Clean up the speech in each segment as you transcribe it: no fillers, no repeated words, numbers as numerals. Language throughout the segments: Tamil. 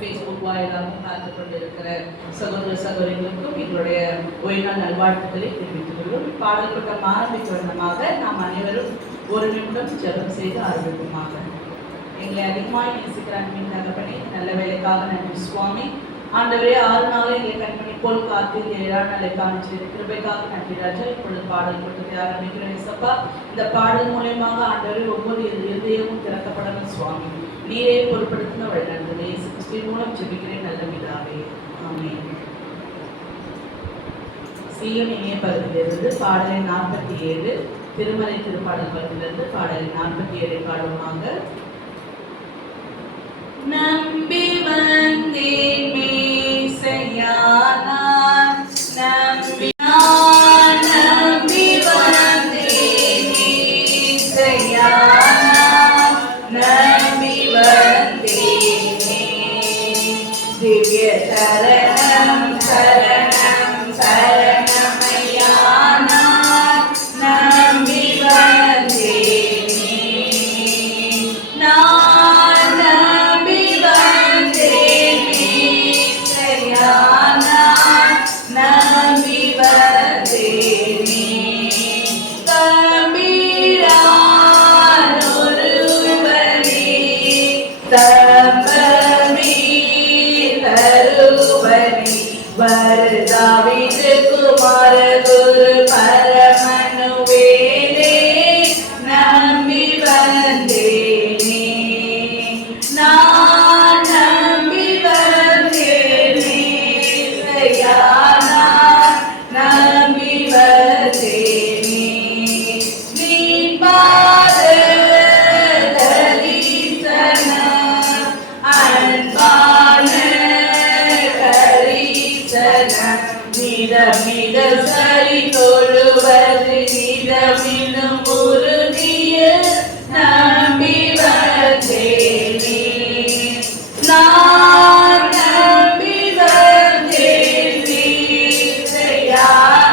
ஃபேஸ்புக் வாயிலாக பார்த்து கொண்டிருக்கிற சகோதர சகோதரிகளுக்கும் எங்களுடைய ஓய்நாள் நல்வாழ்த்துக்களை தெரிவித்துக் கொள்வோம். பாடல் கூட்டம் ஆரம்பித்த வண்ணமாக நாம் அனைவரும் ஒரு நிமிடம் ஜெபம் செய்து ஆரம்பிப்போமாக. எங்களை அதிகமாக நேசிக்கிற அன்பின் தகப்பனே, நல்ல வேலைக்காக நன்றி சுவாமி. ஆண்டவரே, 6 நாளை எங்களை கண்மணி போல் காத்து இந்த 7ஆம் நாளை காணிச்சது கிருபைக்காக நன்றி ராஜா. இப்பொழுது பாடல் கூட்டத்தை ஆரம்பிக்கிறேன் சப்பா. இந்த பாடல் மூலயமாக ஆண்டவரே ஒவ்வொரு இதயமும் திறக்கப்படணும் சுவாமி. நீரே பொருட்படுத்தின வழி நடந்தது இயேசு கிறிஸ்துவின் மூலம் ஜெபிக்கிறேன் நல்ல பிதாவே, ஆமென். சீயோன் இணைய பகுதியிலிருந்து பாடலை 47, திருமலை திருப்பாடல் பகுதியிலிருந்து பாடலை 47 பாடுவாங்க. நம்பி வந்தேன் மேசையா நான், நம்பி வந்தேன் மேசையா நான், நம்பி வந்தேன் திவ்ய சரணம் சரணம் சரணமையா நான், நம்பி வந்தேன் நான், நம்பி வந்தேன் மேசையா நான், நம்பி வந்தேன் தம்பிரானொருவனே தம்பமே தருவனே வரதாவிது குமார குரு பரமனுவேலே நம்பி வந்தேனே நான், நம்பி வந்தேனே மேசையா நான், நம்பி வந்தேனே நீ பாத தரிசனம் அன்பான கரிசனம் நிதமிட சரி தொழுவது நிதமிடும் உறுதிய நம்பி வந்தேனே நான், நம்பி வந்தேன் மேசையா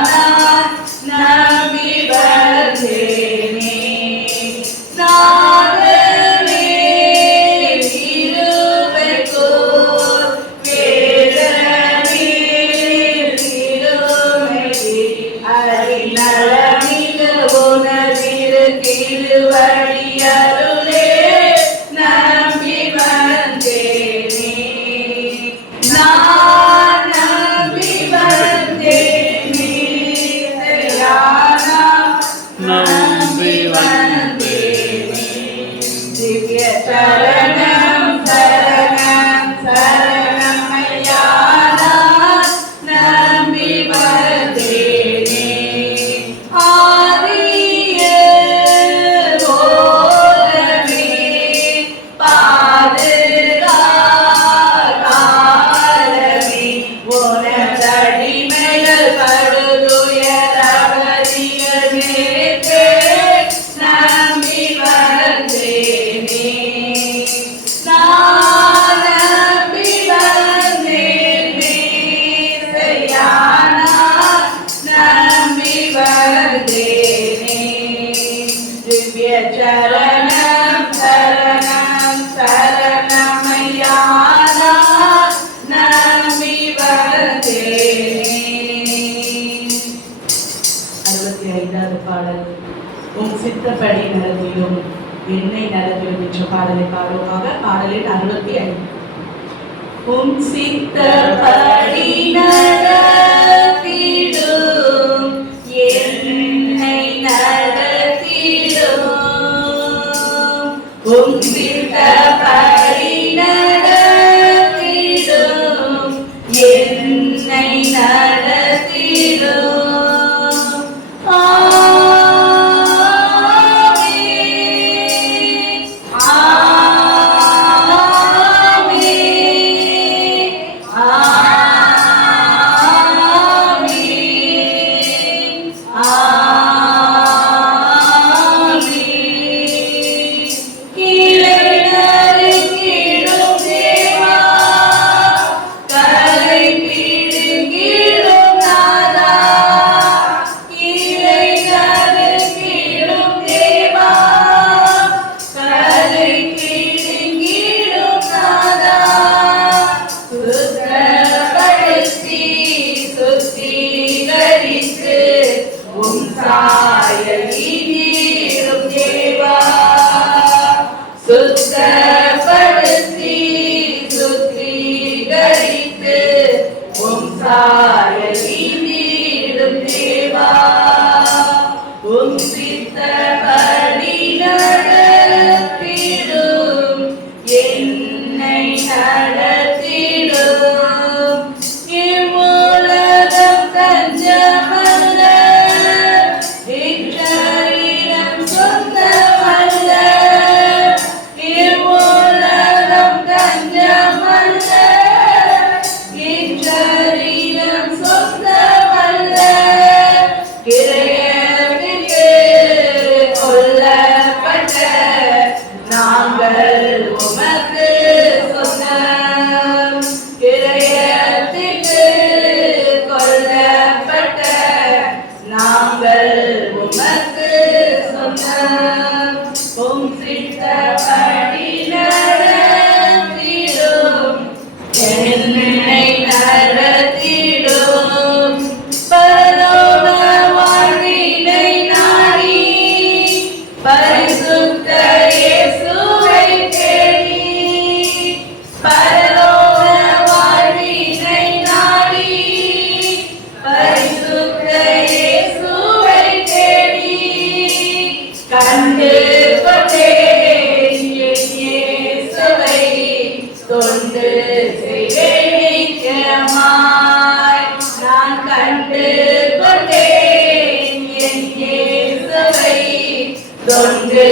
நான், நம்பி வந்தேனே நாதனே இருமைக்கோர் வேதனே திருமையே அரிநலமிக உனதிரு திருவடி அருளே நம்பி வந்தேனே நான், நம்பி வந்தேன் மேசையா நான், நம்பி வந்தேனே திவ்ய சரணம் சரணம் சரணமையா நான், நம்பி வந்தேனே ஆதிய போதமே பாதுகாலமே உனதடிமைகள் படுதுயரவதிகள் மேற்கே நம்பி வந்தேனே நான், நம்பி வந்தேன் மேசையா நான், நம்பி வந்தேனே திவ்ய சரணம் சரணம் சரணமையா நான், நம்பி வந்தேனே. 65வது பாடல் உம் சித்தப்படி நடத்தியும் என்னை நடத்தியும் என்ற பாடலை பாடுவாங்க. பாடலின் 65. உம் சித்தப்படி நடத்திடும் என்னை நடத்திடும், உம் சித்தப்படி நடத்திடும் என்னை நடத்திடும் ஆமென் ஆமென் கண்டு கொண்டேன் என் இயேசுவை தொண்டு செய்வேன் நிச்சயமாய். நான் கண்டு கொண்டேன் என் இயேசுவை தொண்டு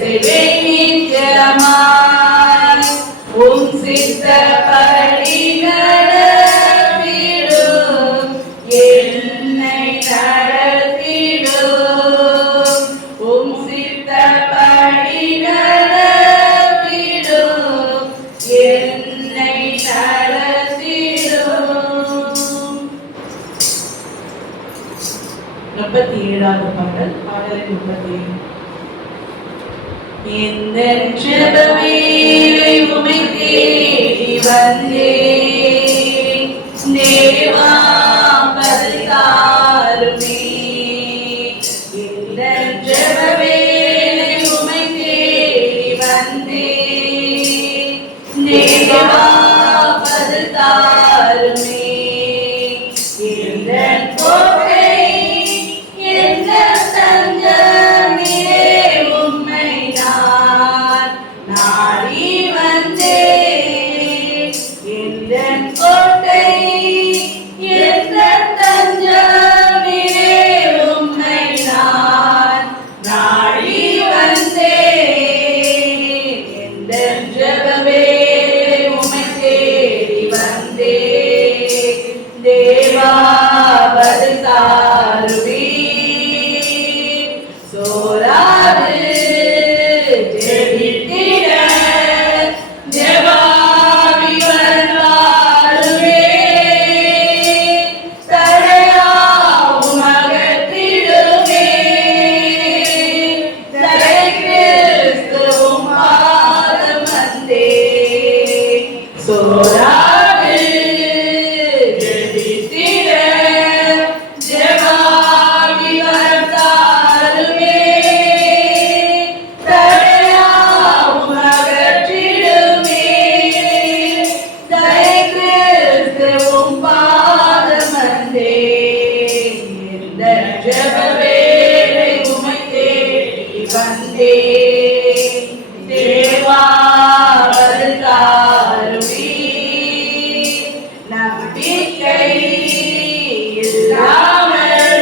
செய்வேன் நிச்சயமாய். உம் சித்தப்படி நடத்திடும் என்னை நடத்திடும். உம் சித்தப்படி நடத்திடும் என்னை நடத்திடும். 37வது பாடல், பாடலின் 37. இந்த ஜெபவேளை உம்மை தேடி வந்தேன் தேவா பதிதாருமே. இந்த ஜெபவேளை உம்மை தேடி வந்தேன் தேவா பதிதாருமே. இந்த கோட்டை எந்த தஞ்சமே உம்மை நான் நாடி வந்தேன். இந்த கோட்டை எந்த தஞ்சமே உம்மை நான் நாடி வந்தேன். இந்த ஜெபவேளை உம்மை தேடி வந்தேன் தேவா பதிதாருமே. சோராது ஜெபித்திட ஜெபாவி வந்தாருமே. தடையாவும் அகற்றிடுமே. தடை கிறிஸ்துவும் பாதம் வந்தே. சோராது ஜெபித்திட ஜெபாவி வந்தாருமே. தடையாவும் அகற்றிடுமே. தடை கிறிஸ்துவும் பாதம் வந்தே. இந்த ஜெபவேளை உம்மை தேடி வந்தேன் தேவா பதிதாருமே. நம்பிக்கை இல்லாமல்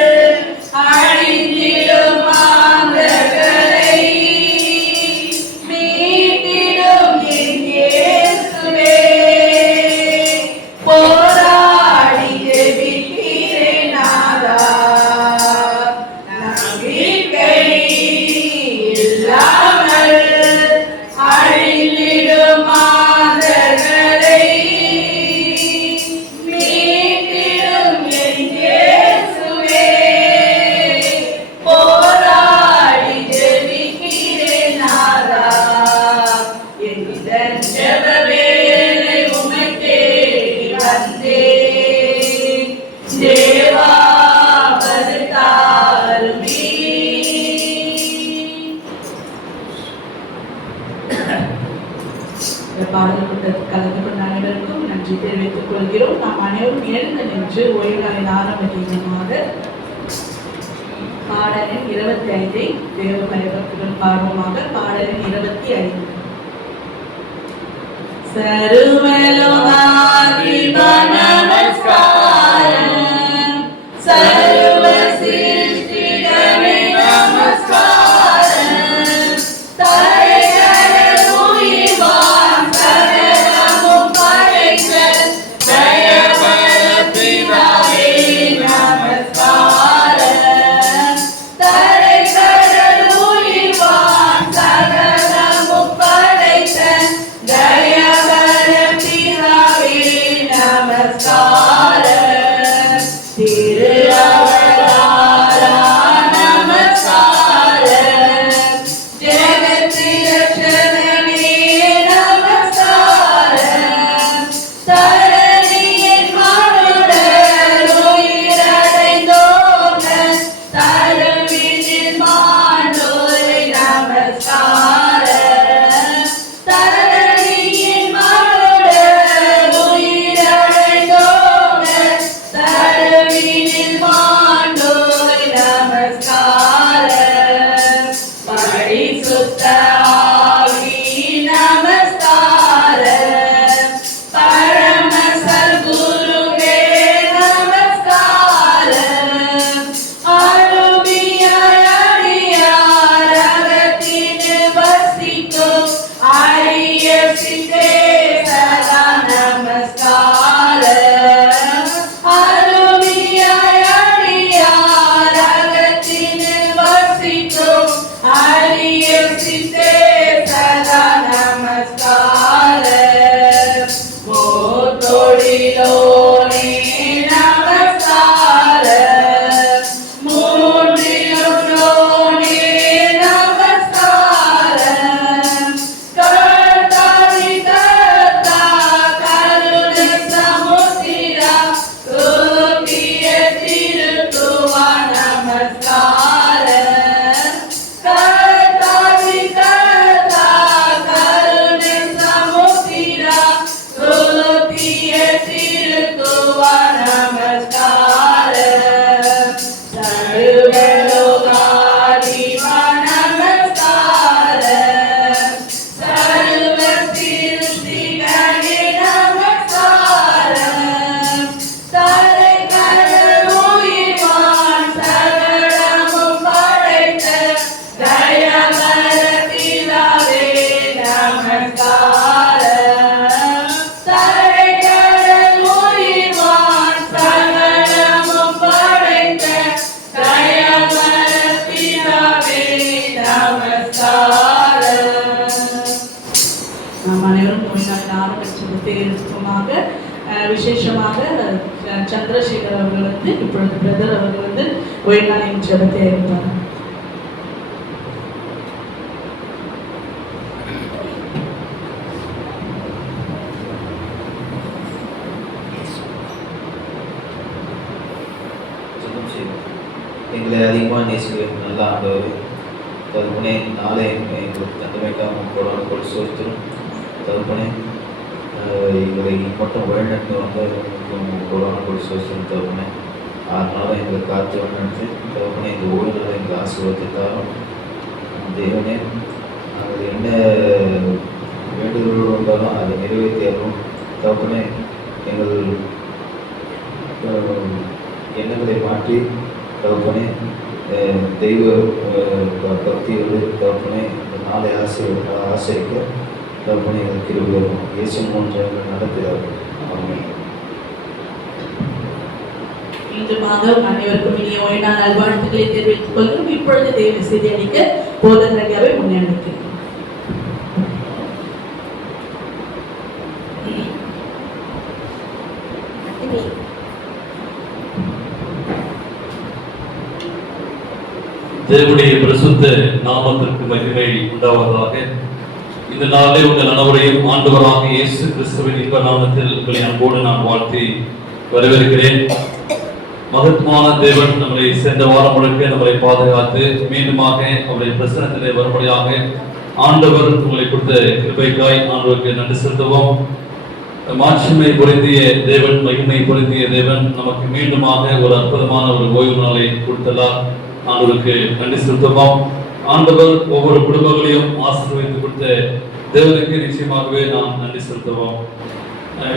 அழிந்திடும் மாந்தர்களை மீட்டிடும் என் இயேசுவே. போராடி ஜெபிக்கிறேன் நாதா. நம்பிக்கை இல்லாமல் அழிந்திடும் மாந்தர்களை மீட்டிடும் என் இயேசுவே. போராடி ஜெபிக்கிறேன் நாதா. இந்த ஜெபவேளை உம்மை தேடி வந்தேன் தேவா பதிதாருமே. இந்த பாடல் கூட்டத்தில் கலந்து கொண்ட அனைவருக்கும் நன்றி தெரிவித்துக் கொள்கிறோம். நாம் அனைவரும் எழுந்து நின்று ஓய்வுநாளின் ஆரம்பமாக பாடலின் 25 தேவ பயபக்தியுடன் பாடுவோமாக. பாடலின் 25. சர்வலோகாதிப நமஸ்காரம். சர்வ சிருஷ்டிகரே நமஸ்காரம். தரைக்கடல் உயிர்வான் சகலமும் படைத்த தயவர பிதாவே நமஸ்காரம். தரைக்கடல் உயிர்வான் சகலமும் படைத்த தயவர பிதாவே நிமித்தமாக விசேஷமாக சந்திரசேகர் அவர்கள் இப்பொழுது பிரதர் அவர்கள் ஓய்நாளின் ஜெபத்தை அறிவிப்பார். எங்களை அதிகமாக நேசிக்கிற நல்ல ஆண்டவர் தகப்பனே, நாளை எங்களுக்கு தண்டமைக்காக கூட சோத்திரும் தகப்பனே, எங்களை மட்டும் வழிநடந்து வந்து கூட சோத்திரும் தகப்பனே. 6 நாளும் எங்களை காத்து வழிநடத்து தகப்பனே. இந்த ஓய்வுகளை எங்களை ஆசீர்வதித்தாலும் தேவனே, நாங்கள் என்ன வேண்டுதலோடு வந்தாலும் அதை நிறைவேற்றியாலும் தகப்பனே, எங்கள் எண்ணங்களை மாற்றி தகப்பனே தெய்வ பக்தியோடு தகப்பனே நாளை ஆசைக்க தகப்பனே எங்களுக்கு இருவரும் இயேசு மூன்று நடத்துகிறார்கள். மீண்டுமாக அனைவருக்கும் இனிய ஓய்நாள் நல்வாழ்த்துக்களை தெரிவித்துக் கொள்கிறோம். இப்பொழுது தேவ செய்தி அளிக்க போதகரையாவை முன்னெடுக்கிறேன். தேவனுடைய பரிசுத்த நாமத்திற்கு மகிமை உண்டாவதாக. இந்த நாளே உங்கள் அனைவரையும் ஆண்டவராக இயேசு கிறிஸ்துவின் இன்ப நாமத்தில் உங்களை அன்போடு நான் வாழ்த்தி வரவேற்கிறேன். மகத்மான தேவன் நம்மளை சென்ற வாரம் முழுக்க நம்மளை பாதுகாத்து மீண்டுமாக அவருடைய பிரசனத்திலே வரும்படியாக ஆண்டவர் உங்களை கொடுத்த கிருபைக்காய் ஆண்டவருக்கு நன்றி செலுத்துவோம். மாட்சிமை பொருந்திய தேவன், மகிமை பொருந்திய தேவன் நமக்கு மீண்டுமாக ஒரு அற்புதமான ஒரு ஓய்வு நாளை கொடுத்ததால் ஆண்டவருக்கு நன்றி செலுத்துவோம். ஆண்டவர் ஒவ்வொரு குடும்பங்களையும் ஆசீர்வதித்து கொடுத்த தேவனுக்கு நிச்சயமாகவே நாம் நன்றி செலுத்துவோம்.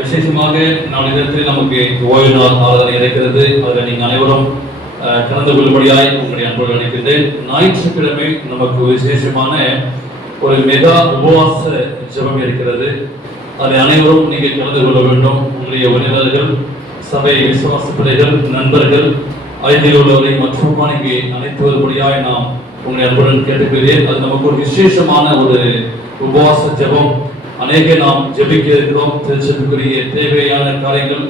விசேஷமாக நாளை தினத்தில் நமக்கு ஓய்வு நாள் ஆராதனை இருக்கிறது. அதில் நீங்கள் அனைவரும் கலந்து கொள்ளும்படியாய் உங்களுடைய அன்போடு அழைக்கின்றேன். ஞாயிற்றுக்கிழமை நமக்கு விசேஷமான ஒரு மெகா உபவாச ஜெபம் இருக்கிறது. அதை அனைவரும் நீங்கள் கலந்து கொள்ள வேண்டும். உங்களுடைய உறவினர்கள், சபை விசுவாச பிள்ளைகள், நண்பர்கள், அயலில் உள்ளவரை மற்றும் இங்கே அனைத்து வரும்படியாய் நாம் உங்களை அன்புடன் கேட்டுக்கொள்கிறேன். அது நமக்கு ஒரு விசேஷமான ஒரு உபவாச ஜெபம். அநேக நாம் ஜெபிக்க இருக்கிறோம். திருச்சபைக்குரிய தேவையான காரியங்கள்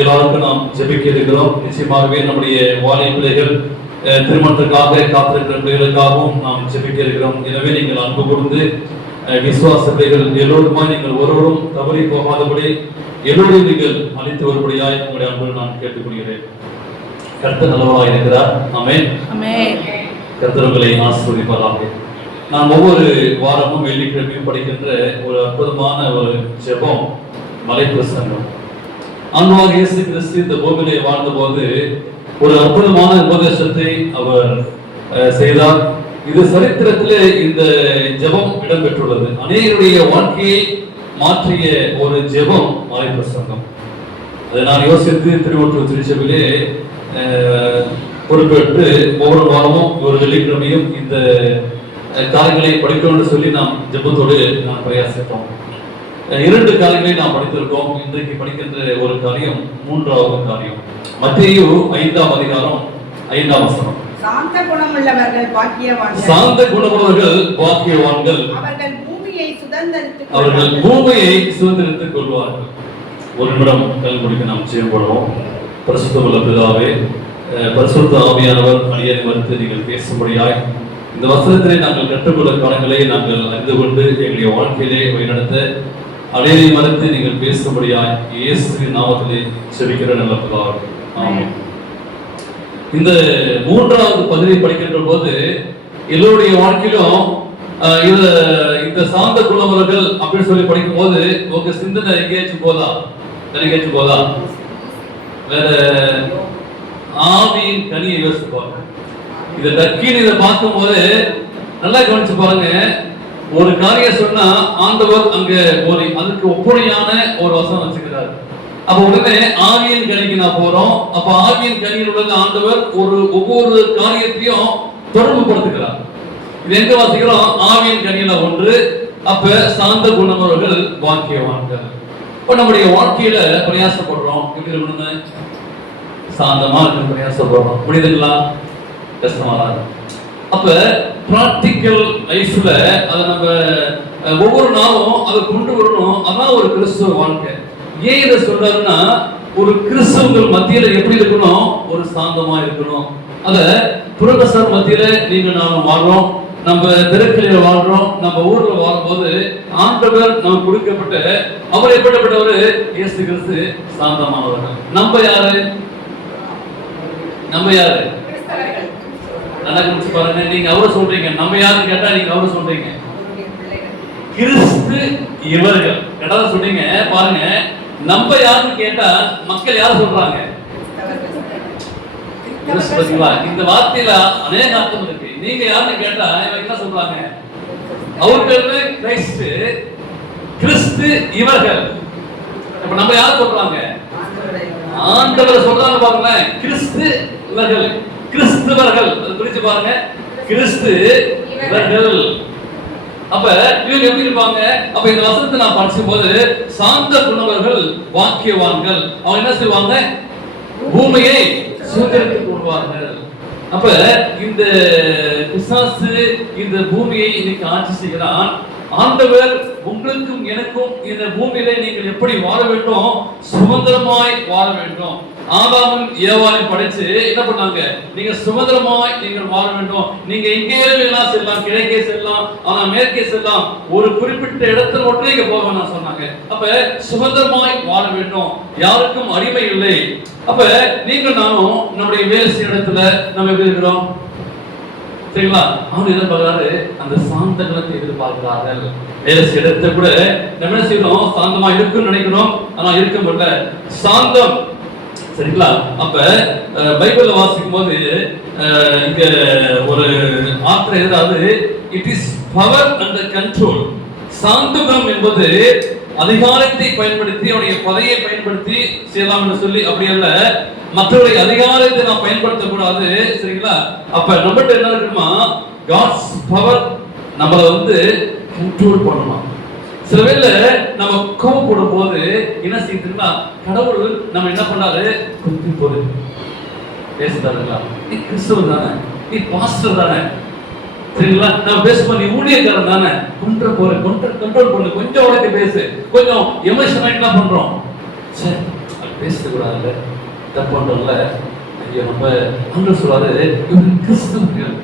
எல்லாருக்கும் நாம் ஜெபிக்க இருக்கிறோம். நிச்சயமாகவே நம்முடைய வாலிப பிள்ளைகள் திருமணத்திற்காக காத்திருக்கிற பிள்ளைகளுக்காகவும் நாம் ஜெபிக்க இருக்கிறோம். எனவே நீங்கள் அன்பு கூர்ந்து விசுவாச பிள்ளைகள் எல்லோருமா நீங்கள் ஒருவரும் தவறி போகாதபடி எல்லோரையும் நீங்கள் அழைத்து வரும்படியாய் உங்களுடைய அன்பு நான் கேட்டுக்கொள்கிறேன். கர்த்தர் நல்லவராக இருக்கிறார். ஆமென். கர்த்தர் உங்களை ஆசீர்வதிப்பாராக. நான் ஒவ்வொரு வாரமும் வெள்ளிக்கிழமையும் படிக்கின்ற ஒரு அற்புதமான ஒரு ஜெபம் மலைப்பிரசங்கம். ஆண்டவர் இயேசு கிறிஸ்து இந்த பூமியிலே வாழ்ந்தபோது ஒரு அற்புதமான உபதேசத்தை அவர் செய்தார். இது சரித்திரத்திலே இந்த ஜெபம் இடம்பெற்றுள்ளது. அநேகருடைய வாழ்க்கையை மாற்றிய ஒரு ஜெபம் மலைப்பிரசங்கம். அதை நான் யோசித்து திருவொற்றூர் திருச்சபையிலே பொறுப்பேற்று ஒவ்வொரு வாரமும் ஒரு வெள்ளிக்கிழமையும் இந்த காரியங்களை படிக்கணும்னு சொல்லி நாம் ஜெபத்தோடு நாம் பிரயாசித்தோம். 2 காரியங்களை நாம் படித்திருக்கோம். இன்றைக்கு படிக்கின்ற ஒரு காரியம் 3வது காரியம். மத்தேயு 5ஆம் அதிகாரம் 5ஆம் வசனம். சாந்த குணமுள்ளவர்கள் பாக்கியவான்கள். சாந்த குணமுள்ளவர்கள் பாக்கியவான்கள். அவர்கள் பூமியை சுதந்தரித்துக் கொள்வார்கள். ஒரு நிமிடம் கண் முடிக்க நாம் செய்யப்படுவோம். பரிசுத்தமுள்ள பிதாவே, பரிசுத்த ஆவியானவர் அடியேனை மறுத்து நீங்கள் பேசும்படியாய் இந்த வசனத்திலே நாங்கள் கற்றுக்கொள்ள காலங்களை நாங்கள் அறிந்து கொண்டு எங்களுடைய வாழ்க்கையிலே வழிநடத்த அடையை மறுத்து நீங்கள் பேசும்படியாய் இயேசுவின் நாமத்திலே செபிக்கிற நல்ல பிதாவே, ஆமென். இந்த 3வது பகுதியை படிக்கின்ற போது எல்லோருடைய வாழ்க்கையிலும் இந்த சாந்த குணவர்கள் அப்படின்னு சொல்லி படிக்கும் போது உங்க சிந்தனை எங்கேயாச்சும் போதா வேற ஆவியின் கனியை யோசிப்பாங்க. இந்த டக்கின்னு இதை பார்க்கும் போது நல்லா கவனிச்சு பாருங்க. ஒரு காரியம் சொன்னா ஆண்டவர் அங்க ஒரு அதுக்கு ஒப்புணையான ஒரு வசனம் வச்சுக்கிறார். அப்ப உடனே ஆவியின் கனிக்கு நான் போறோம். அப்ப ஆவியின் கனியில் உள்ள ஆண்டவர் ஒவ்வொரு காரியத்தையும் தொடர்பு படுத்துக்கிறார். இது எங்க வாசிக்கிறோம்? ஆவியின் கனியில ஒன்று. அப்ப சாந்த குணமுள்ளவர்கள் பாக்கியவான்கள். இப்ப நம்முடைய வாழ்க்கையில பிரயாசப்படுறோம். எப்படி இருக்கணும்னு சாந்தமா இருக்கு பிரயாசப்படுறோம். முடியுதுங்களா? கஷ்டமா தான். அப்ப பிராக்டிக்கல் லைஃப்ல அதை நம்ம ஒவ்வொரு நாளும் அதை கொண்டு வரணும். அதான் ஒரு கிறிஸ்துவ வாழ்க்கை. ஏன் இதை சொல்றாருன்னா, ஒரு கிறிஸ்தவங்கள் மத்தியில எப்படி இருக்கணும்? ஒரு சாந்தமா இருக்கணும். அத புரதசர் மத்தியில நீங்க நானும் வாழ்றோம், நம்ம தெருக்களில் வாழ்றோம், நம்ம ஊர்ல வாழும்போது ஆண்டவர் நமக்கு கொடுக்கப்பட்ட அவர் எப்படிப்பட்டவர்? இயேசு கிறிஸ்து சாந்தமானவர். நம்ம யாரு? நல்லா குறிச்சு பாருங்க. நீங்க அவரை சொல்றீங்க, நம்ம யாருன்னு கேட்டா நீங்க அவரை சொல்றீங்க. கிறிஸ்து இவர்கள் கேட்டா சொல்றீங்க. பாருங்க, நம்ம யாருன்னு கேட்டா மக்கள் யார் சொல்றாங்க? இந்த வார்த்தையில அநேக அர்த்தம் இருக்கு. நீங்க யாருன்னு கேட்டா இவங்க என்ன சொல்றாங்க? அவர்கள் கிறிஸ்து, கிறிஸ்து இவர்கள். இப்ப நம்ம யார் சொல்றாங்க? ஆண்டவர் சொல்றாங்க. பாருங்க, கிறிஸ்து இவர்கள், கிறிஸ்துவர்கள். அது குறிச்சு பாருங்க, கிறிஸ்து இவர்கள். அப்ப இவங்க எப்படி இருப்பாங்க? அப்ப இந்த வசனத்தை நான் படிக்கும் போது, சாந்த குணவர்கள் வாக்கியவான்கள். அவங்க என்ன செய்வாங்க? பூமியை சுதந்திரத்துக்கு கொள்வார்கள். அப்ப இந்த பிசாசு இந்த பூமியை இன்னைக்கு ஆட்சி செய்கிறான். ஆண்டவர் உங்களுக்கும் எனக்கும் இந்த பூமியில நீங்கள் எப்படி வாழ வேண்டும்? சுதந்திரமாய் வாழ வேண்டும். ஆதாமும் ஏவாளையும் படைச்சு என்ன பண்ணாங்க? நீங்க சுதந்திரமாய் நீங்கள் வாழ வேண்டும். நீங்க இங்கே எல்லாம் செல்லலாம், கிழக்கே செல்லலாம், ஆனா மேற்கே செல்லலாம், ஒரு குறிப்பிட்ட இடத்துல ஒற்றை நீங்க போக வேணாம் சொன்னாங்க. அப்ப சுதந்திரமாய் வாழ வேண்டும், யாருக்கும் அடிமை இல்லை. அப்ப நீங்கள் நானும் நம்முடைய வேலை செய்ய இடத்துல நம்ம எப்படி இருக்கிறோம்? சரிங்களா? அவங்க எதிர்பார்க்கிறாரு, அந்த சாந்த குணத்தை எதிர்பார்க்கிறார்கள். வேலை செய்ய இடத்தை கூட நம்ம என்ன செய்யணும்? சாந்தமா இருக்குன்னு நினைக்கிறோம், ஆனா இருக்க முடியல. சாந்தம். சரிங்களா? அப்ப பைபிள்ல வாசிக்கும் போது இங்க ஒரு ஆத்திரை எழுதாது, it is power and control. சாந்தகுணம் என்பது அதிகாரத்தை பயன்படுத்தி, அவருடைய பதையை பயன்படுத்தி செய்யலாம் என்று சொல்லி அப்படி அல்ல, மற்றவருடைய அதிகாரத்தை நாம் பயன்படுத்தக்கூடாது. சரிங்களா? அப்ப நம்மகிட்ட என்ன இருக்குமா? காட்ஸ் பவர் நம்மளை கண்ட்ரோல் பண்ணணும். சில வேளை நம்ம கோபப்படும் போது என்ன செய்யுதுன்னா, கடவுள் நம்ம என்ன பண்ணாரு? குத்தி போது பேசுறாருங்களா? நீ கிறிஸ்தவன் தானே, நீ பாஸ்டர் தானே, சரிங்களா? நம்ம பேசும்போது நீ ஊழியக்காரன் தானே, கண்ட்ரோல் பண்ணு, கொஞ்சம் உடனே பேசு, கொஞ்சம் எமோஷனல் என்ன பண்றோம்? சரி, பேசக்கூடாது, தப்பு பண்றோம்ல. ஐயோ, நம்ம ஆண்டவர் சொல்றாரு, இவங்க கிறிஸ்தவர்கள்,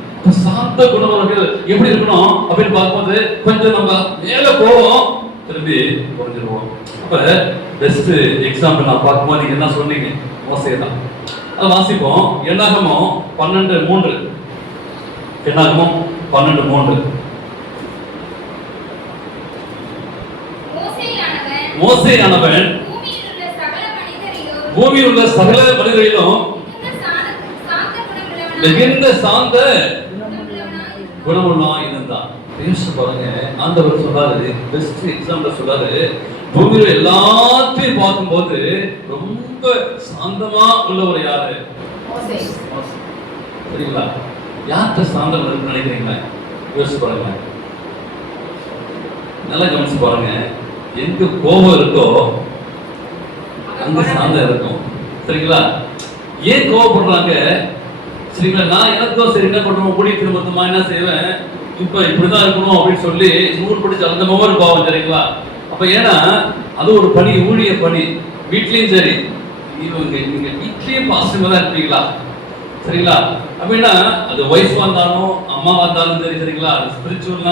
சாந்த குணவர்கள் எப்படி இருக்கணும் அப்படின்னு பார்க்கும்போது கொஞ்சம் நம்ம மேல போவோம், திரும்பி குறைஞ்சிருவோம். அப்ப பெஸ்ட் எக்ஸாம்பிள் நான் பார்க்கும்போது நீங்க என்ன சொன்னீங்க? மோசே தான். அதை வாசிப்போம். என்னாகமம் 12:3. என்னாகமம் 12:3. மோசேயானவன் பூமியில் உள்ள சகல மனிதரிலும் மிகுந்த சாந்த குணமுள்ளவனாய் இருந்தான். பாருங்க, ஆண்டவர் சொல்றாரு, பெஸ்ட் எக்ஸாம்பிள் சொல்றாரு, பூமியில எல்லாத்தையும் பார்க்கும்போது ரொம்ப சாந்தமா உள்ளவர் யாரு? சரிங்களா? யார்கிட்ட சாந்தம் இருக்குன்னு நினைக்கிறீங்களா? யோசிச்சு பாருங்க, நல்லா கவனிச்சு பாருங்க. எங்க கோபம் இருக்கோ அங்க சாந்தம் இருக்கும். சரிங்களா? ஏன் கோபப்படுறாங்க? சரிங்களா? நான் எனக்கும் சரி என்ன பண்ணுவோம், ஊழியத்தின் மொத்தமா என்ன செய்வேன், இப்ப இப்படிதான் இருக்கணும் அப்படின்னு சொல்லி 100 படிச்சு அந்த மாதிரி பாவம். சரிங்களா? அப்ப ஏன்னா அது ஒரு பணி, ஊழிய பணி. வீட்லயும் சரி, நீங்க வீட்லயும் பாசிட்டிவா தான் இருப்பீங்களா? சரிங்களா? அப்படின்னா அது ஒய்ஃப் வந்தாலும் அம்மா வந்தாலும் சரி, சரிங்களா? ஸ்பிரிச்சுவல்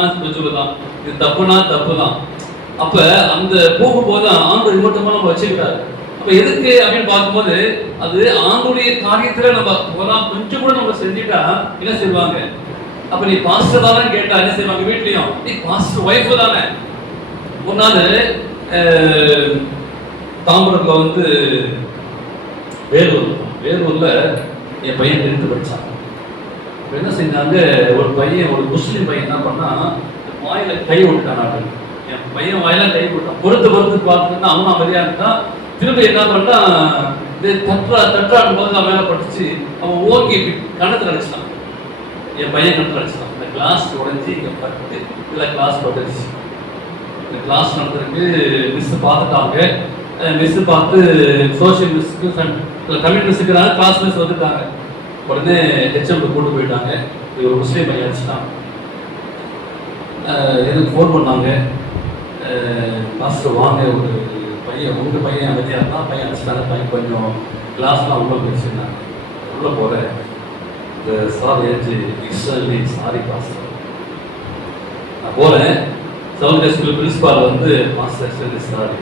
தான். இது தப்புனா தப்பு தான். அப்ப அந்த போகும்போது ஆண்டு இமோட்டமா நம்ம வச்சுக்கிட்டாரு. அப்ப எதுக்கு அப்படின்னு பார்க்கும்போது, அது ஆண்டுடைய காரியத்துல நம்ம கொஞ்சம் கூட நம்ம செஞ்சுட்டா என்ன செய்வாங்க? அப்ப நீ பாஸ்டர் தானே கேட்டா என்ன செய்வாங்க? வீட்லயும் நீ பாஸ்டர் ஒய்ஃப் தானே. ஒரு நாள் தாம்பரத்துல வேலூர்ல என் பையன் 10th படிச்சான். என்ன செஞ்சாங்க, ஒரு பையன், ஒரு முஸ்லீம் பையன் என்ன பண்ணா, வாயில கை விட்டான். என் பையன் வாயில கை விட்டான். பொறுத்து பார்த்துன்னா அவன் அமைதியா இருந்தான். திரும்ப என்ன பண்ணா, தட்டாடும் போது நான் மேல படிச்சு அவன் ஓங்கி கணத்துல அடிச்சிட்டான். என் பையன் கணத்துல அடிச்சிட்டான். இந்த கிளாஸ் உடைஞ்சி இங்க பட்டு இல்ல கிளாஸ் பட்டுச்சு. இந்த கிளாஸ் நடத்துறதுக்கு மிஸ் பார்த்துட்டாங்க. மிஸ் பார்த்து சோசியல் மிஸ்க்கு தமிழ் மிஸ்ஸுக்கு கிளாஸ் மிஸ் வந்துட்டாங்க. உடனே ஹெச்எம் கூட்டு போயிட்டாங்க. இது ஒரு முஸ்லீம் பையன் அடிச்சிட்டான். எனக்கு ஃபோன் பண்ணாங்க, மாஸ்டர் வாங்க, ஒரு பையன் உங்கள் பையன் அமைதியாக இருந்தால் பையன் அடிச்சிட்டாங்க. பையன் கொஞ்சம் கிளாஸ்லாம் உள்ள போயிடுச்சுன்னாங்க. உள்ளே போகிறேன். இந்த சார் ஏற்றி எக்ஸ்ட்ரா சாரி பாஸ்டர். நான் போகிறேன். செவன்த் டே ஸ்கூல் பிரின்சிபால் வந்து மாஸ்டர் எக்ஸ்ட்ரா சாரி,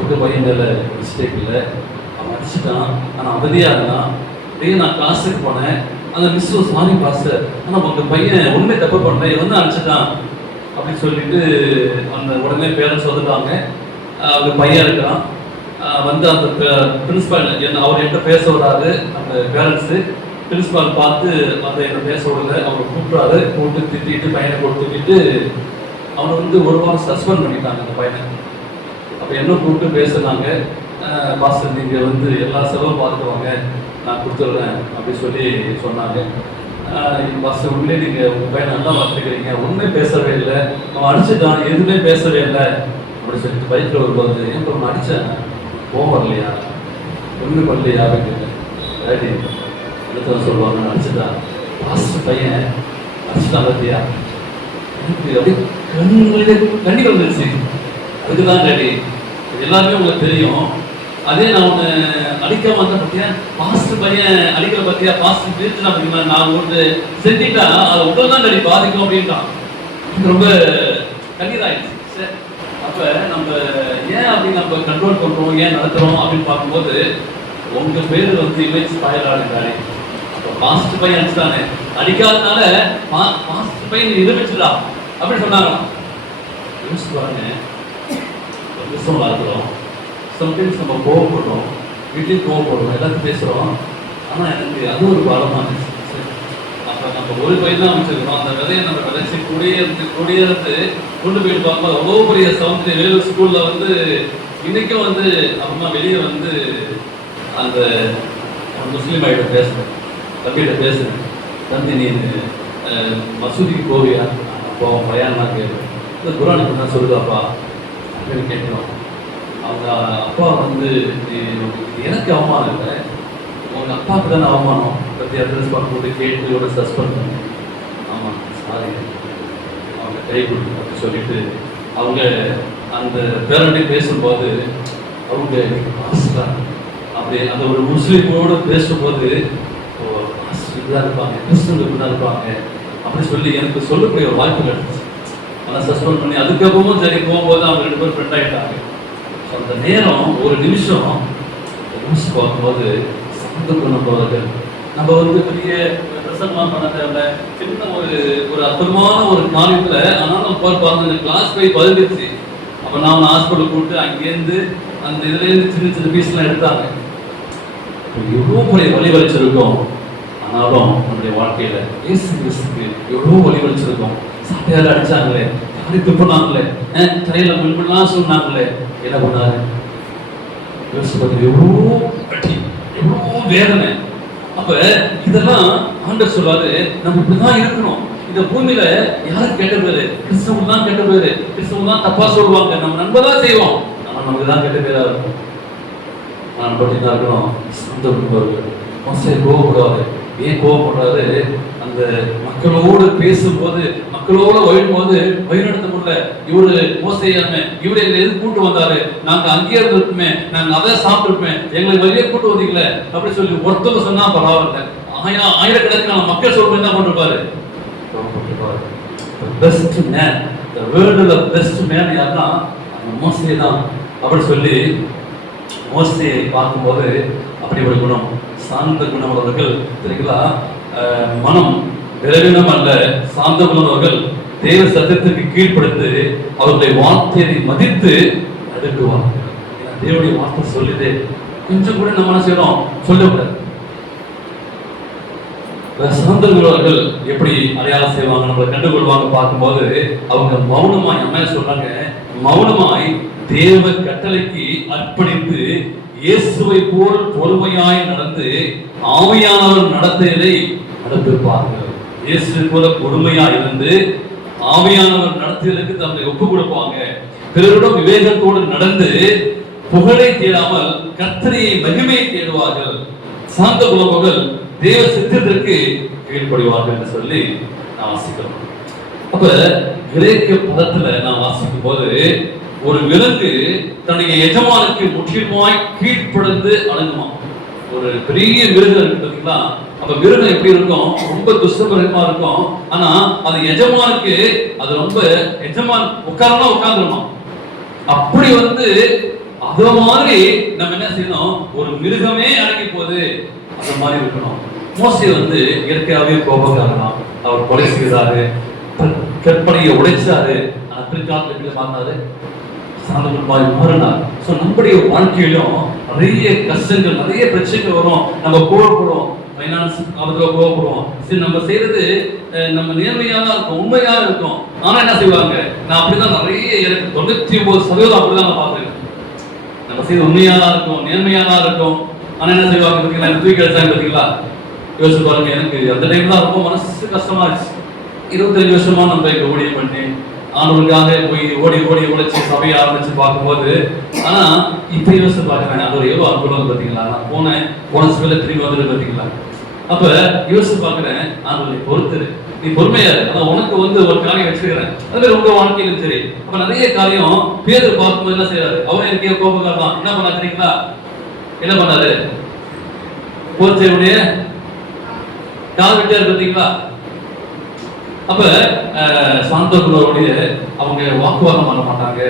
உங்கள் பையன் மேலே மிஸ்டேக் இல்லை, அவன் அடிச்சுட்டான், ஆனால் அமைதியாக இருந்தான். அப்படியே நான் கிளாஸுக்கு போனேன். அந்த மிஸ் சாரி பாஸ்டர், ஆனால் உங்கள் பையன் உண்மை தப்பு பண்ணேன், இவன் தான் அடிச்சுட்டான் அப்படின்னு சொல்லிட்டு அந்த உடனே பேரண்ட்ஸ் வந்துட்டாங்க. அவங்க பையன் இருக்கிறான். வந்து அந்த பிரின்சிபால் அவர் என்கிட்ட பேச விடாது. அந்த பேரண்ட்ஸு பிரின்சிபால் பார்த்து அந்த என்ன பேச விடல. அவர் கூப்பிட்றாரு. கூப்பிட்டு திட்டிட்டு பையனை கொடுத்துட்டு அவனை வந்து ஒரு வாரம் சஸ்பெண்ட் பண்ணிட்டாங்க அந்த பையனை. அப்போ என்ன கூப்பிட்டு பேசுனாங்க. பாஸ்டர் நீங்கள் வந்து எல்லா செலவும் பார்த்துக்குவாங்க, நான் கொடுத்துட்றேன் அப்படின்னு சொல்லி சொன்னாங்க. பாஸ்டர் உண்மையிலே நீங்கள் உங்கள் பையனை நல்லா பார்த்துக்கிறீங்க, ஒன்றுமே பேசவே இல்லை, அவன் அடிச்சுட்டான், எதுவுமே பேசவே இல்லை அப்படி சொல்லிட்டு பைக்கில் வரும்போது ஏன் அவன் அடித்தேன், கோவம் வரலையா, ஒன்றுமே பண்ணலையா அப்படின்னு டேடி அடுத்தவன் சொல்லுவாங்க, நான் அடிச்சுட்டான், பாஸ்டர் பையன் அடிச்சுட்டான் பார்த்தியா, எனக்கு அப்படியே கண்ணீர் வந்துருச்சு. அதுக்குதான் டேடி எல்லாருமே உங்களுக்கு தெரியும். அதே நான் உன்னை அடிக்காம வந்தேன் பார்த்தியா, பாஸ்டர் பையன் அடிக்கிற பார்த்தியா, பாஸ்டர் பிரிச்சுனா பார்த்தீங்கன்னா நான் ஒன்று செஞ்சுட்டா அதை உடல் தான் டேடி பாதிக்கும் அப்படின்ட்டான். ரொம்ப கண்ணீர் ஆயிடுச்சு. சரி, அப்போ நம்ம ஏன் அப்படி நம்ம கண்ட்ரோல் பண்ணுறோம், ஏன் நடத்துகிறோம் அப்படின்னு பார்க்கும்போது உங்கள் பேர் வந்து இமேஜ் ஸ்பாயில் ஆகிட்டாரு. அப்போ பாஸ்டர் பையன் அடிச்சுட்டானே, அடிக்காதனால பாஸ்டர் பையன் நிரூபிச்சுடா அப்படின்னு சொன்னாங்களாம். யோசிச்சு பாருங்க, கிறிஸ்தவங்களா இருக்கிறோம், சம்டைம்ஸ் நம்ம கோவப்படுறோம், வீட்லேயும் கோவப்படுறோம், எல்லாத்தையும் பேசுகிறோம். ஆனால் எனக்கு அது ஒரு பாரமாக இருந்துச்சு. அப்போ நம்ம ஒரு பையன் தான் அமைச்சிருக்கிறோம், அந்த விதையை நம்ம விதைச்சி கூடியே இருந்து கொண்டு போயிட்டு பார்க்கும்போது அவ்வளோ பெரிய சவுண்ட் வேலூர் ஸ்கூலில் வந்து இன்றைக்கும் வந்து அப்புறமா வெளியே வந்து அந்த முஸ்லீம் ஆகிட்ட பேசுகிறேன், தம்பிகிட்ட பேசுகிறேன், தம்பி நீ மசூதிக்கு போவியா, அப்போ பையன்லாம் கேட்குறேன், இந்த குரானுக்கு தான் சொல்லுதாப்பா அப்படின்னு கேட்குறோம். அவங்க அப்பா வந்து எனக்கு அவமானம் இல்லை, உங்கள் அப்பாவுக்கு தானே அவமானம், பற்றி அட்ரஸ் பார்த்து கேட்டு ஒரு சஸ்பெண்ட் பண்ணி, ஆமாம் சாரி அவங்க கை கொடுத்து அப்படின்னு சொல்லிட்டு அவங்க அந்த பேரண்ட்டை பேசும்போது அவங்க பாஸ்டர் அப்படி அந்த ஒரு முஸ்லீமோடு பேசும்போது இப்படிதான் இருப்பாங்க, கிறிஸ்தவங்க இப்படிதான் இருப்பாங்க அப்படி சொல்லி எனக்கு சொல்லக்கூடிய ஒரு வாய்ப்பு கிடைச்சிச்சு. ஆனால் சஸ்பெண்ட் பண்ணி அதுக்கப்புறமும் சரி போகும்போது அவங்க 2 பேரும் ஃப்ரெண்ட் ஆகிட்டாங்க. ஸோ அந்த நேரம் ஒரு நிமிஷம் யோசிச்சு பார்க்கும்போது சாந்த குணப்பவர்கள் நம்ம வந்து பெரிய பிரசங்கமாக பண்ண தேவை, சின்ன ஒரு அற்புதமான ஒரு காரியத்தில் ஆனாலும் பார்ப்பாங்க கிளாஸ் போய் பதிலிச்சு. அப்போ நான் ஹாஸ்பிட்டல் கூப்பிட்டு அங்கேருந்து அந்த இதுலேருந்து சின்ன சின்ன பீஸ்லாம் எடுத்தாங்க. எவ்வளோ பெரிய வழி வலிச்சிருக்கோம். ஆனாலும் நம்முடைய வாழ்க்கையில் இயேசு கிறிஸ்துக்கு எவ்வளோ வழி வலிச்சிருக்கோம். சாட்டையால் அடிச்சாங்களே, யாரை துப்புனாங்களே, கையில் முன்பெல்லாம் சொன்னாங்களே, என்ன பண்ணாரு யோசிச்சு எவ்வளோ கட்டி எவ்வளோ வேதனை. அப்ப இதெல்லாம் ஆண்டவர் சொல்றாரு, நம்ம இப்படிதான் இருக்கணும். இந்த பூமியில யாருக்கு கெட்ட பேரு, கிறிஸ்தவன் தான் கெட்ட பேரு, கிறிஸ்தவன் தான் தப்பா சொல்லுவாங்க, நம்ம நண்பதான் செய்வோம், ஆனா நமக்கு தான் கெட்ட பேரா இருக்கும். நான் பட்டினா இருக்கணும் சந்தோஷப்படுவார்கள். மோசே கோவப்படுவாரு. ஏன் கோவப்படுறாரு, அந்த மக்களோடு பேசும்போது மக்களோட வழிபோது வழிநடத்த முடியல. இவரு மோசையாமே இவரு எங்களை எது கூட்டு வந்தாரு, நாங்க அங்கேயே இருந்திருப்போமே, நாங்க அதை சாப்பிட்டுருப்பேன், எங்களை வெளியே கூட்டு வந்தீங்களே அப்படி சொல்லி ஒருத்தவங்க சொன்னா பரவாயில்ல, ஆயிரக்கணக்கான மக்கள் சொல்றது என்ன பண்ணிருப்பாரு, best man, the world of best man யாருன்னா அந்த மோசே தான் அப்படி சொல்லி மோசையை பார்க்கும்போது அப்படி ஒரு குணம், சாந்த குணம் உள்ளவர்கள் தெரியுங்களா. மனம் விரைவினம் அல்ல, சாந்த குணவர்கள் தேவ சத்தியத்திற்கு கீழ்ப்படுத்து அவருடைய வார்த்தையை மதித்து அடுக்குவார்கள். தேவனுடைய வார்த்தை சொல்லுதே, கொஞ்சம் கூட நம்ம என்ன செய்யறோம் சொல்லக்கூடாது. சாந்த குணவர்கள் எப்படி அடையாளம் செய்வாங்க, நம்மளை கண்டுகொள்வாங்க பார்க்கும்போது அவங்க மௌனமாய், அம்மா சொல்றாங்க, மௌனமாய் தேவ கட்டளைக்கு அர்ப்பணித்து இயேசுவை போல் பொறுமையாய் நடந்து ஆவியானவர் நடத்தையை நடத்திருப்பார்கள். இயேசு போல பொறுமையாய் இருந்து ஆவியானவர் நடத்தைகளுக்கு தம்மை ஒப்பு கொடுப்பாங்க. பிறரிடம் விவேகத்தோடு நடந்து புகழை தேடாமல் கர்த்தரையை மகிமையை தேடுவார்கள். சாந்த குணவர்கள் தேவ சித்தத்திற்கு கீழ்ப்படிவார்கள் என்று சொல்லி நான் வாசிக்கிறோம். அப்ப கிரேக்க பதத்துல நான் வாசிக்கும் போது ஒரு விலங்கு தன்னுடைய எஜமானுக்கு முற்றிலுமாய் கீழ்ப்படிந்து அணுகுமா. ஒரு பெரிய மிருகம் இருக்கு பார்த்தீங்களா, அப்ப மிருகம் எப்படி இருக்கும், ரொம்ப துஷ்டமிருகமா இருக்கும். ஆனா அது எஜமானுக்கு அது ரொம்ப எஜமான் உட்காரமா உட்கார்ந்துருமா. அப்படி அத மாதிரி நம்ம என்ன செய்யணும், ஒரு மிருகமே அடங்கி போகுது அந்த மாதிரி இருக்கணும். மோசே இயற்கையாவே கோபக்காரனா, அவர் கொலை செய்தாரு, கற்பனையை உடைச்சாரு. ஆனா பிற்காலத்துல எப்படி மாறினாரு, சாந்தகுணமாய் மாறினார். சோ நம்முடைய வாழ்க்கையிலும் நிறைய கஷ்டங்கள், நிறைய பிரச்சனைகள் வரும். நம்ம கோவப்படுவோம், பைனான்ஸ் காலத்துல கோவப்படுவோம். சரி, நம்ம செய்யறது நம்ம நேர்மையா தான் இருக்கும், உண்மையா இருக்கும். ஆனா என்ன செய்வாங்க, நான் அப்படிதான் நிறைய, எனக்கு 99% அப்படிதான் நான் பார்த்துருக்கேன். நம்ம செய்து உண்மையா தான் இருக்கும், நேர்மையா தான் இருக்கும். ஆனா என்ன செய்வாங்க பார்த்தீங்களா, எனக்கு தூக்கி அடிச்சாங்க பார்த்தீங்களா. யோசிச்சு பாருங்க, எனக்கு அந்த டைம் தான் ரொம்ப மனசு கஷ்டமா இருந்துச்சு. 25 வருஷமா நம்ம இங்க ஊழியம் பண்ணி ஆண்டவருக்காக போய் ஓடி ஓடி உழைச்சி சபையை ஆரம்பிச்சு பார்க்கும்போது, ஆனா இப்ப யோசிச்சு பார்க்கிறேன், அது ஒரு எவ்வளவு அனுகூலம் பார்த்தீங்களா. நான் போன ஸ்பெல்ல திரும்பி வந்துட்டு பார்த்தீங்களா. அப்ப யோசிச்சு பார்க்கிறேன், ஆண்டவரை பொறுத்துரு, நீ பொறுமையா இரு, ஆனா உனக்கு ஒரு காரியம் வச்சுக்கிறேன். அது மாதிரி உங்க வாழ்க்கையிலும் சரி. அப்ப நிறைய காரியம் பேதர் பார்க்கும்போது என்ன செய்யறாரு, அவரே இருக்கைய கோபக்காரதான். என்ன பண்ணா தெரியுங்களா, என்ன பண்ணாரு, போர்ச்சேவுடைய கால் விட்டார் பார்த்தீங்களா. அப்ப சாந்த குணருடைய அவங்க வாக்குவாதம் பண்ண மாட்டாங்க,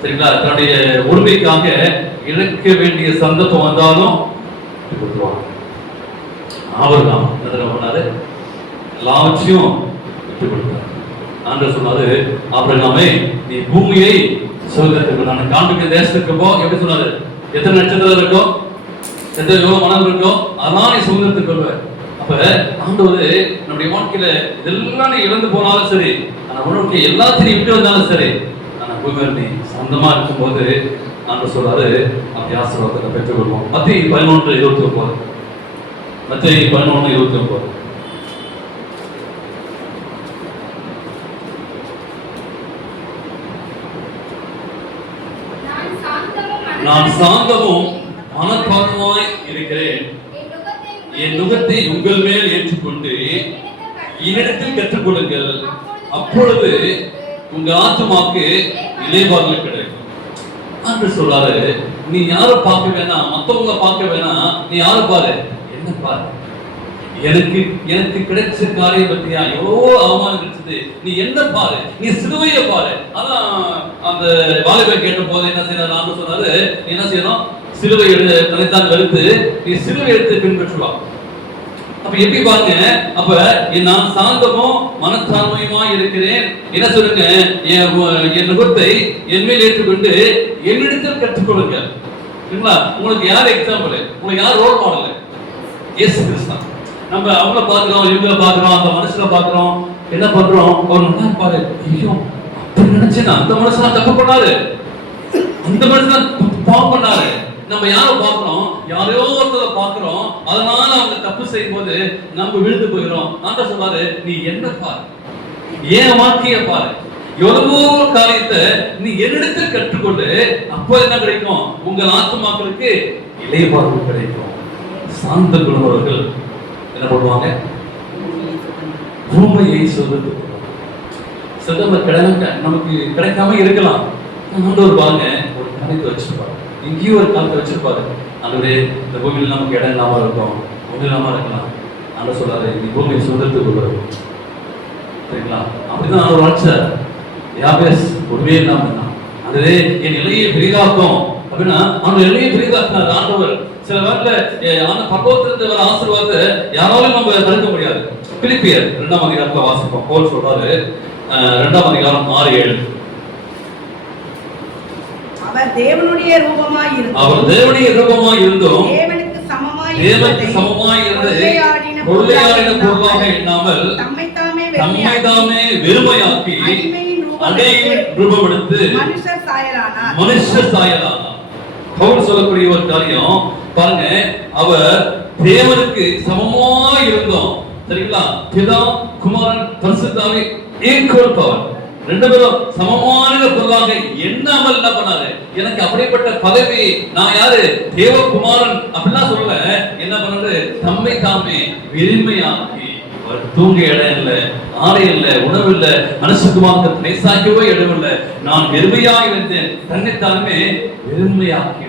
சரிங்களா. தன்னுடைய உரிமைக்காக இழக்க வேண்டிய சந்தர்ப்பம் வந்தாலும் அவர் தான் என்ன பண்ணாரு, எல்லாவற்றையும் விட்டு கொடுத்தார். ஆண்டவர் சொன்னாரு, ஆபிரகாமே நீ பூமியை சுதந்திரத்துக்கு நான் காண்பிக்க தேசத்துக்கு போ. எப்படி சொன்னாரு, எத்தனை நட்சத்திரம் இருக்கும், எத்தனை எவ்வளவு மனம் இருக்கும், அதெல்லாம் நீ சுதந்திரத்துக்கு கொள்வார். அப்ப ஆண்டவர் நம்முடைய வாழ்க்கையில இதெல்லாம் நீ இழந்து போனாலும் சரி, ஆனா உனக்கு எல்லாத்தையும் விட்டு வந்தாலும் சரி, ஆனா பூமியில நீ சொந்தமா இருக்கும்போது ஆண்டவர் சொல்றாரு, அப்படி ஆசீர்வாதத்தை பெற்றுக் கொள்வோம். மத்தேயு 11:29, மத்தேயு 11:29. நான் சாந்தமும் மனப்பான்மையாய் இருக்கிறேன், என் நுகத்தை உங்கள் மேல் ஏற்றுக்கொண்டு என்னிடத்தில் கற்றுக்கொள்ளுங்கள், அப்பொழுது உங்க ஆத்துமாக்கு இளைப்பாறுதல் கிடைக்கும். என்று சொல்றாரு, நீ யாரை பார்க்க வேணாம், மத்தவங்க பார்க்க வேணாம், நீ யாரை பாரு, என்ன பாரு. எனக்கு கிடைச்ச காரியம் பத்தியா எவ்வளோ அவமானம் கிடைச்சது, நீ என்ன பாரு, நீ சிலுவையை பாரு. அதான் அந்த வாலிபர் கேட்ட போது என்ன செய்யறாரு, சொன்னாரு, நீ என்ன செய்யணும், சிலுவை தனித்தான் கருத்து, நீ சிலுவை எடுத்து பின்பற்றுவா. அப்ப எப்படி பாருங்க, அப்ப நான் சாந்தமும் மனத்தாழ்மையுமா இருக்கிறேன், என்ன சொல்லுங்க, என் நுகத்தை என் மேல் ஏற்றுக்கொண்டு என்னிடத்தில் கற்றுக்கொள்ளுங்க. உங்களுக்கு யார் எக்ஸாம்பிள், உங்களுக்கு யார் ரோல் மாடல், இயேசு கிறிஸ்து. நம்ம அவங்கள பாக்குறோம், இவங்கள பாக்குறோம், அந்த மனுஷனை பாக்குறோம், என்ன பண்றோம், அவர் நல்லா பாரு, ஐயோ அப்படி நினைச்சேன், அந்த மனுஷனா தப்பு பண்ணாரு, அந்த மனுஷனா பாவம் பண்ணாரு. நம்ம யாரை பார்க்கிறோம், யாரையோ ஒருத்தரை பார்க்கிறோம், அதனால அவங்க தப்பு செய்யும் போது நம்ம விழுந்து போயிடும். ஆண்டவர் சொல்றாரு, நீ என்ன பாரு, ஏன் வாழ்க்கைய பாரு, எவ்வளவோ காரியத்தை நீ என்னிடத்தில் கற்றுக்கொண்டு, அப்போ என்ன கிடைக்கும், உங்கள் ஆத்துமாக்களுக்கு இளைப்பாறுதல் கிடைக்கும். சாந்த குணவர்கள் என்ன பண்ணுவாங்க, பூமியை சொல்றது நமக்கு கிடைக்காம இருக்கலாம். ஆண்டவர் பாருங்க, ஒரு காரியத்தை வச்சிருப்பாரு, இங்கேயும் ஒரு காலத்தை வச்சிருப்பாரு. ஆண்டவரே இந்த பூமியில் நமக்கு இடம் இல்லாம இருக்கும், ஒன்றும் இல்லாம இருக்கலாம். ஆண்டவர் சொல்றாரு, நீ பூமியை சுதந்திரத்துக்கு கொள்வாரு, சரிங்களா. அப்படிதான் அவர் வாழ்ச்சார். யாபேஸ் ஒருவே இல்லாம இருந்தான். அதுவே என் நிலையை பெரிதாக்கும் அப்படின்னா அவன் நிலையை பெரிதாக்குனார் ஆண்டவர். சில வேளையில பக்குவத்திலிருந்து வர ஆசீர்வாதத்தை யாராலும் நம்ம தடுக்க முடியாது. பிலிப்பியர் 2ஆம் அதிகாரத்துல வாசிப்போம். பவுல் சொல்றாரு, 2ஆம் அதிகாரம் 6-7. அவர் தேவனுடைய ரூபமாய் இருந்தும் தேவனுக்கு சமமாய் இருந்து கொள்ளையாடின பொருளாக எண்ணாமல் தம்மைத்தாமே வெறுமையாக்கி அடிமையின் ரூபம் எடுத்து மனுஷர் சாயலானார். பவுல் சொல்லக்கூடிய ஒரு காரியம் பாருங்க, அவர் தேவனுக்கு சமமாய் இருந்தோம், சரிங்களா. பிதா குமாரன் பரிசுத்த ஆவி ஈக்குவல் பவர், ரெண்டு பேரும் சமமான பொருளாக எண்ணாமல் என்ன பண்ணாரு, எனக்கு அப்படிப்பட்ட பதவி, நான் யாரு, தேவகுமாரன் அப்படிலாம் சொல்ல, என்ன பண்ணாரு, தம்மை தாமே வெறுமையாக்கி தூங்க இடம் இல்லை, ஆடை இல்லை, உணவு இல்லை, மனசுக்குமாக நைசாக்கவே இடம் இல்லை. நான் வெறுமையாய் இருந்தேன், தன்னைத்தானுமே வெறுமையாக்கி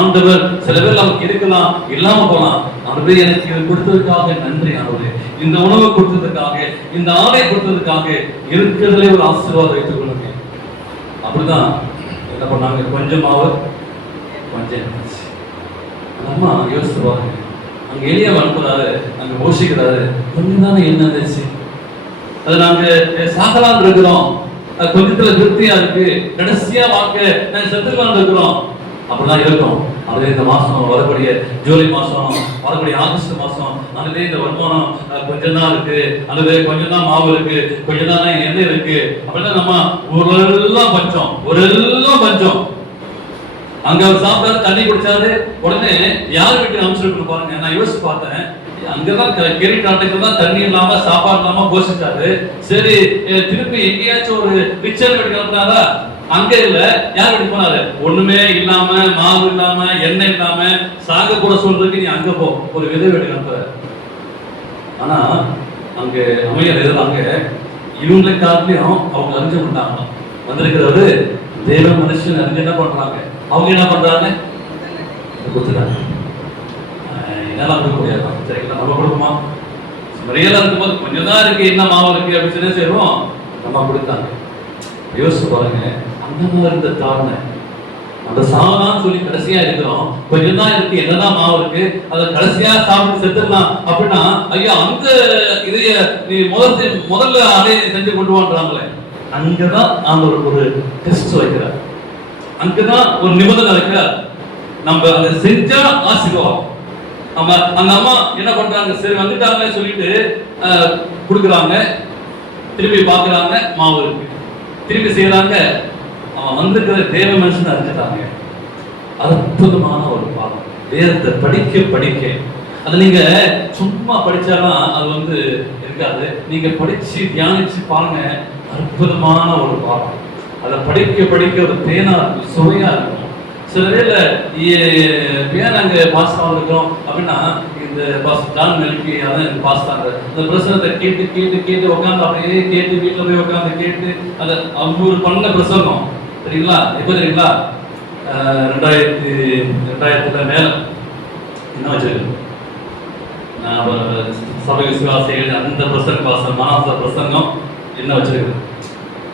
ஆண்டவர். சில பேர் நமக்கு இருக்கலாம், இல்லாம போலாம். ஆண்டவரே, எனக்கு இது கொடுத்ததுக்காக நன்றி ஆண்டவரே, இந்த உணவு கொடுத்ததுக்காக, இந்த ஆடை கொடுத்ததுக்காக, இருக்கிறதுலே ஒரு ஆசீர்வாதம் வைத்துக் கொள்ளுங்க. அப்படிதான் என்ன பண்ணாங்க, கொஞ்சமாவது கொஞ்சம் இருந்துச்சு. அம்மா யோசித்து பாருங்க, அங்க எளியா அனுப்புறாரு, அங்க போஷிக்கிறாரு, கொஞ்சம் தானே என்ன இருந்துச்சு. அது நாங்க சாகலாம் இருக்கிறோம், கொஞ்சத்துல திருப்தியா இருக்கு, கடைசியா வாழ்க்கை நாங்க செத்துக்கலாம் இருக்கிறோம். அப்படிதான் இருக்கும். அதுவே இந்த மாசம் வரக்கூடிய ஜூலை மாசம், வரக்கூடிய ஆகஸ்ட் மாசம், அதுவே இந்த வருமானம் கொஞ்சம் தான் இருக்கு, அதுவே கொஞ்சம் தான் மாவு இருக்கு, கொஞ்சம் தான் எண்ணெய் இருக்கு. அப்படிதான் நம்ம ஊரெல்லாம் பஞ்சம், ஊரெல்லாம் பஞ்சம். அங்க அவர் சாப்பிட்டாரு, தண்ணி குடிச்சாரு, உடனே யார் வீட்டுக்கு அமைச்சிருக்கணும் பாருங்க. நான் யோசிச்சு பார்த்தேன், அங்கதான் கேரிட் நாட்டுக்கு தான் தண்ணி இல்லாம சாப்பாடு இல்லாம போஷிச்சாரு. சரி, திருப்பி எங்கேயாச்சும் ஒரு பிக்சர் வீட்டுக்கு அனுப்புனாரா? அங்க இல்ல. யார் வீட்டுக்கு போனாரு? ஒண்ணுமே இல்லாம, மாவு இல்லாம, எண்ணெய் இல்லாம சாக கூட சொல்றதுக்கு நீ அங்க போ, ஒரு விதை வீட்டுக்கு அனுப்புற. ஆனா அங்க அமையர் எழுதுறாங்க, இவங்களை காட்டிலையும் அவங்க அறிஞ்சு கொண்டாங்க. வந்திருக்கிறவரு தேவ மனுஷன் அறிஞ்சு என்ன பண்றாங்க, அவங்க என்ன பண்றாங்க, கொடுத்துட்டாங்க. என்னால கொடுக்க முடியாது, சரிங்களா? நம்ம கொடுக்குமா? ரியலா இருக்கும்போது கொஞ்சம் தான் இருக்கு, என்ன மாவு இருக்கு அப்படின்னு சொல்லி செய்வோம், நம்ம கொடுத்தாங்க. யோசிச்சு பாருங்க, அந்த மாதிரி இருந்த தாழ்மை, அந்த சாவதான் சொல்லி கடைசியா இருக்கிறோம், கொஞ்சம் தான் இருக்கு, என்னதான் மாவு இருக்கு, அதை கடைசியா சாப்பிட்டு செத்துடலாம் அப்படின்னா, ஐயா அந்த இதைய நீ முதல்ல அதை செஞ்சு கொண்டு வான்றாங்களே. அங்கதான் நாம ஒரு டெஸ்ட் வைக்கிறார், அங்கதான் ஒரு நிபந்தனை வைக்கிறார். நம்ம அதை செஞ்சா ஆசீர்வாதம். நம்ம அந்த அம்மா என்ன பண்றாங்க, சரி வந்துட்டாங்க சொல்லிட்டு கொடுக்குறாங்க, திருப்பி பாக்குறாங்க, மாவு இருக்கு, திருப்பி செய்யறாங்க. அவன் வந்திருக்கிற தேவ மனுஷன் அறிஞ்சிட்டாங்க. அற்புதமான ஒரு பாடம். வேதத்தை படிக்க படிக்க, அதை நீங்க சும்மா படிச்சாலும் அது இருக்காது. நீங்க படிச்சு தியானிச்சு பாருங்க, அற்புதமான ஒரு பாடம். அதை படிக்க படிக்க ஒரு தேனா இருக்கும், சுவையா இருக்கும். சில வேளை ஏன் நாங்க பாஸ்தா இருக்கோம் அப்படின்னா, இந்த ஜான் மெல்கி அதான் பாஸ்தாங்க, இந்த பிரசனத்தை கேட்டு கேட்டு கேட்டு உட்காந்து அப்படியே கேட்டு, வீட்டுல போய் உட்காந்து கேட்டு, அதை அவங்க பண்ண பிரசங்கம் சரிங்களா? எப்ப தெரியுங்களா? 2000 மேல என்ன வச்சிருக்கு, நான் சபை விசுவாசிகள் அந்த பிரசங்க மாச பிரசங்கம் என்ன வச்சிருக்கு.